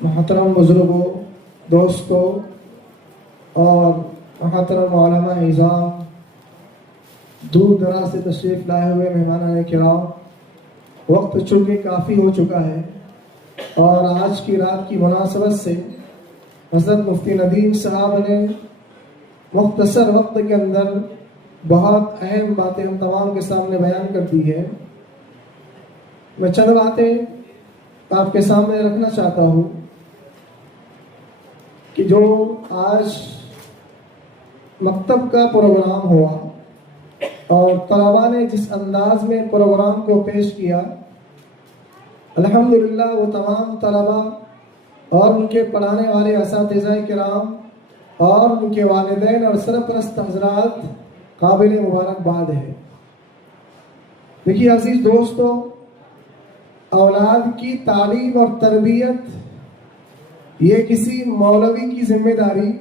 मोहतरम बुजुर्गों, दोस्तों और मोहतरम उलमा इज़ाम, दूर दराज से तशरीफ़ लाए हुए मेहमान किराम, वक्त चूँकि काफ़ी हो चुका है और आज की रात की मुनासबत से हज़रत मुफ्ती नदीम साहब ने मुख्तसर वक्त के अंदर बहुत अहम बातें हम तमाम के सामने बयान कर दी है। मैं चंद बातें आपके सामने रखना चाहता हूँ कि जो आज मकतब का प्रोग्राम हुआ और तलबा ने जिस अंदाज में प्रोग्राम को पेश किया, अल्हम्दुलिल्लाह वो तमाम तलबा और उनके पढ़ाने वाले असातिज़ा किराम और उनके वालिदैन और सरपरस्त हज़रात काबिल मुबारकबाद है। देखिए अज़ीज़ दोस्तों, औलाद की तालीम और तरबियत ये किसी मौलवी की जिम्मेदारी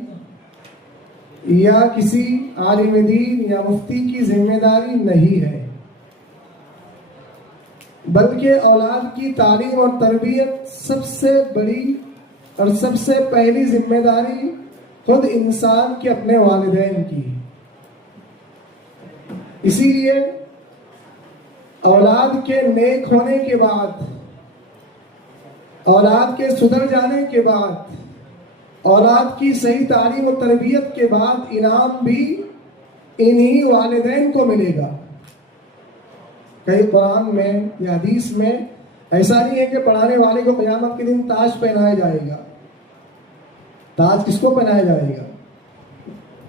या किसी आलिम दीन या मुफ्ती की जिम्मेदारी नहीं है, बल्कि औलाद की तालीम और तरबियत सबसे बड़ी और सबसे पहली जिम्मेदारी खुद इंसान के अपने वालिदैन की। इसीलिए औलाद के नेक होने के बाद, औलाद के सुधर जाने के बाद, औलाद की सही तालीम और तरबियत के बाद इनाम भी इन्हीं वालिदैन को मिलेगा। कई कुरान में या हदीस में ऐसा नहीं है कि पढ़ाने वाले को क़यामत के दिन ताज पहनाया जाएगा। ताज किसको पहनाया जाएगा?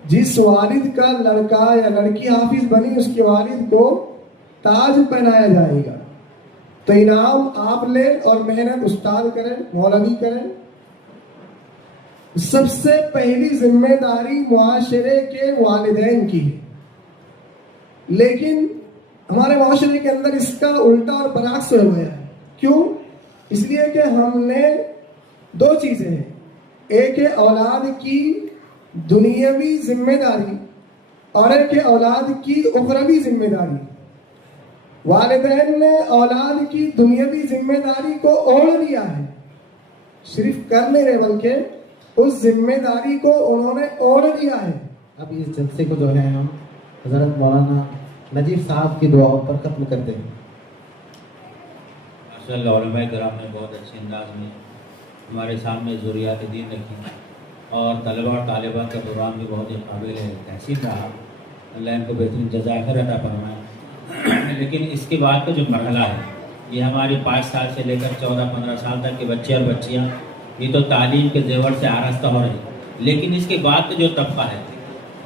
जिस वालिद का लड़का या लड़की हाफिज बनी उसके वालिद को ताज पहनाया जाएगा। तो इनाम आप ले और मेहनत उस्ताद करें, मौलवी करें। सबसे पहली जिम्मेदारी मुआशरे के वालिदैन की है, लेकिन हमारे मुआशरे के अंदर इसका उल्टा और बरअक्स हो गया है। क्यों? इसलिए कि हमने दो चीजें हैं, एक है औलाद की दुनियावी जिम्मेदारी और एक है औलाद की उखरवी जिम्मेदारी। वालिदैन ने औलाद की दुनियावी जिम्मेदारी को ओढ़ लिया है, सिर्फ कर नहीं रहे बल्कि उस जिम्मेदारी को उन्होंने ओढ़ लिया है। अब इस जलसे को जो है हम हजरत मौलाना नजीब साहब की दुआओं पर खत्म करते हैं। माशाअल्लाह उलमा किराम ने बहुत अच्छे अंदाज में हमारे सामने ज़ुरियात दीन रखी और तलबा और तालिबात का प्रोग्राम भी बहुत ही काबिल तहसीन रहा। अल्लाह इनको बेहतरीन जज़ाखिर अता फरमाए। लेकिन इसके बाद का जो मरहला है, ये हमारे 5 साल से लेकर 14-15 साल तक के बच्चे और बच्चियाँ ये तो तालीम के जेवर से आरास्ता हो रहे हैं, लेकिन इसके बाद तो जो तबका है,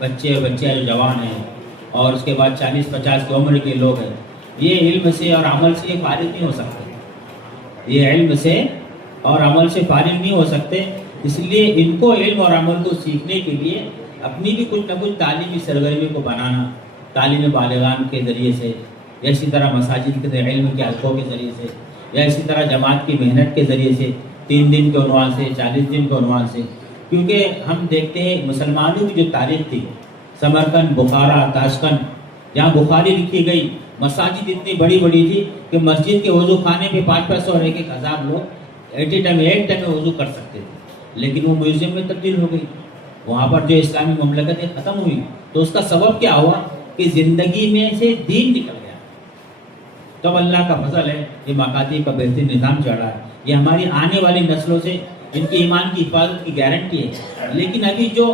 बच्चे बच्चे जो जवान हैं और उसके बाद 40-50 की उम्र के लोग हैं, ये इल्म से और अमल से फारिग नहीं हो सकते। ये इल्म से और अमल से फारिग नहीं हो सकते। इसलिए इनको इल्म और अमल को सीखने के लिए अपनी भी कुछ न कुछ तालीमी सरगर्मी को बनाना, तालीम बालिगान के ज़रिए से, या इसी तरह मसाजिद के इल्म के हल्कों के ज़रिए से, या इसी तरह जमात की मेहनत के ज़रिए से, 3 दिन के उन्वान से, 40 दिन के उन्वान से। क्योंकि हम देखते हैं मुसलमानों की जो तारीख थी, समरकंद, बुखारा, ताशकंद, जहाँ बुखारी लिखी गई, मसाजिद इतनी बड़ी बड़ी थी कि मस्जिद के वजू खाने पे 500 और 1,000 लोग एक टाइम में वजू कर सकते थे। लेकिन वो म्यूजियम में तब्दील हो गई। वहाँ पर जो इस्लामी ममलकतें ख़त्म हुई, तो उसका सबब क्या हुआ कि ज़िंदगी में से दीन निकल गया। तो अब अल्लाह का फजल है, ये मकातीब का बेहतरीन निज़ाम चल रहा है। ये हमारी आने वाली नस्लों से इनकी ईमान की हिफाजत की गारंटी है। लेकिन अभी जो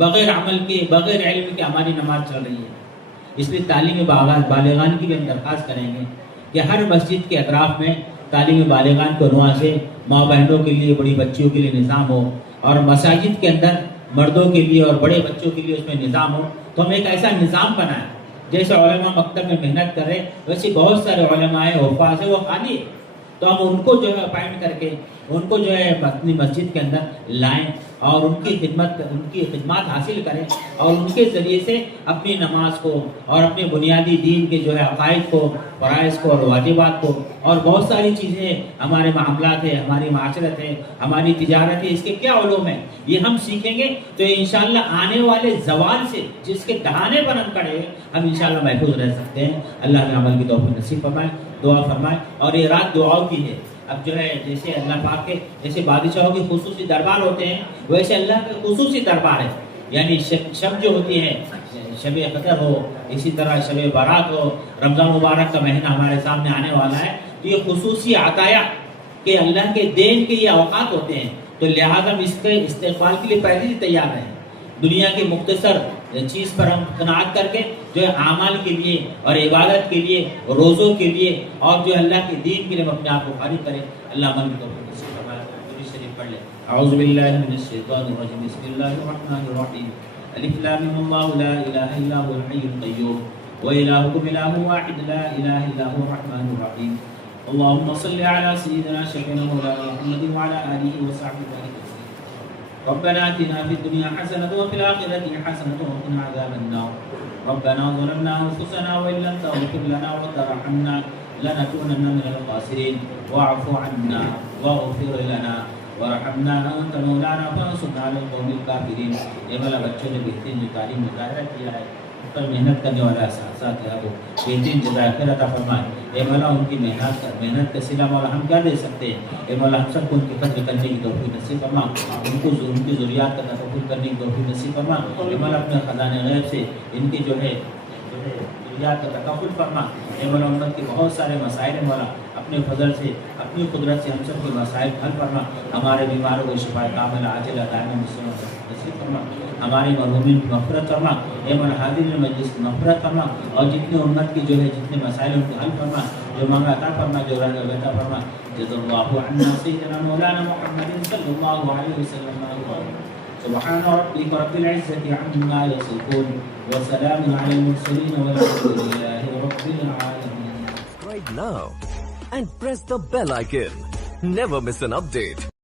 बग़ैर अमल के, बग़ैर इल्म के हमारी नमाज चल रही है, इसलिए तालीम बालिगान की भी हम दरख्वास्त करेंगे कि हर मस्जिद के अतराफ़ में तालीम बालिगान के उन्वान से माँ बहनों के लिए, बड़ी बच्चियों के लिए निज़ाम हो, और मसाजिद के अंदर मर्दों के लिए और बड़े बच्चों के लिए उसमें निज़ाम हो। तो हम एक ऐसा निज़ाम बनाएं, जैसे उलमा मकतब में मेहनत कर रहे, वैसे बहुत सारे उलमा है, हुफ़ाज़ है, वो खाली है। तो हम उनको जो है अपॉइंट करके उनको जो है अपनी मस्जिद के अंदर लाएं और उनकी खिदमत हासिल करें, और उनके ज़रिए से अपनी नमाज को और अपने बुनियादी दीन के जो है अक़ाइद को, फ़राइज़ को और वाजिबात को, और बहुत सारी चीज़ें, हमारे मामलात है, हमारी माशरत है, हमारी तिजारत है, इसके क्या उलूम है, ये हम सीखेंगे तो इंशाअल्लाह आने वाले ज़वाल से जिसके दहाने पर हम खड़े हैं, हम इंशाअल्लाह महफूज रह सकते हैं। अल्लाह ने अमल की तौफीक नसीब फरमाए, दुआ फरमाए। और ये रात दुआओं की है। अब जो है जैसे अल्लाह पाक के जैसे बादशाहों के खुसूसी दरबार होते हैं, वैसे अल्लाह के खुसूसी दरबार है। यानी शब जो होती है, शब क़दर हो, इसी तरह शब बारात हो, रमज़ान मुबारक का महीना हमारे सामने आने वाला है, तो ये खुसूसी अताया के अल्लाह के देन के ये औकात होते हैं। तो लिहाजा हम इसके इस्तेमाल के लिए पहले ही तैयार रहें। दुनिया के मुख्तसर चीज़ पर हम कनाअत करके जो है आमाल के लिए और इबादत के लिए, रोज़ों के लिए, और जो अल्लाह के दीन के लिए हम अपने आप को फारिग करें। अल्लाह अमल की तौफीक नसीब फरमाए। दुरूद शरीफ पढ़ ले। औज़ु बिल्लाहि मिनश शैतानिर रजीम। बिस्मिल्लाहिर रहमानिर रहीम। अलिफ लाम मीम अल्लाहु ला इलाहा इल्ला हुवल हय्युल क़य्यूम व इलाहुकुम इलाहुन वाहिद ला इलाहा इल्ला हुवल रहमानिर रहीम। अल्लाहुम्मा सल्लि अला सय्यिदिना शफीना मौलाना मुहम्मद व अला आलिहि व सहबिहि। रब्बना आतिना फिद दुनिया हसनतन व फिल आखिरति हसनतन व क़िना अज़ाबन्नार। रब्बना ज़लमना अनफुसना व इल्लम तग़फिर लना व तरहमना लनकुनन्ना मिनल ख़ासिरीन वअफ़ु अन्ना वग़फ़िर लना वरहमना अंत मौलाना फंसुरना अलल क़ौमिल काफ़िरीन। ये वाला बच्चों ने बेहतरीन जो तालीम मुज़ाहरा किया है, उस पर मेहनत करने वाला साथ है, वो बेहतरीन जज़ाए खैर अता फरमाए। ए मौला उनकी मेहनत का सिला मौला हम क्या दे सकते हैं। ए मौला हम सबको उनकी कद्र करने की तौफीक नसीब फरमा, उनकी ज़ुरियात का तकब्बुल करने की तौफीक नसीब फरमा। ए मौला अपने ख़ज़ाने गैब से इनकी जो है ज़ुरियात का तकब्बुल फरमा। ए मौला उम्मत के बहुत सारे मसाइल मौला अपने फजल से, अपनी कुदरत से हम सब के मसाइल हल फरमा। हमारे बीमारों को शिफा कामिला आजिला दाइमा नसीब फरमा। हमारे मरहूमीन की मग़फ़िरत फरमा। ए मौला हाज़िरीन मजलिस की मग़फ़िरत फरमा, और जितने उम्मत की जो है जितने मसाइल उनके हल फरमा, जो मांगा अता फरमा, जो राह अता फरमा। जज़ाल्लाहु अन्ना सय्यिदना मौलाना मुहम्मदिन सल्लल्लाहु अलैहि वसल्लम। सुब्हान रब्बिका रब्बिल इज़्ज़ति अम्मा यसिफून व सलामुन अलल मुरसलीन वल्हम्दुलिल्लाहि रब्बिल आलमीन। Subscribe now and press the bell icon. Never miss an update.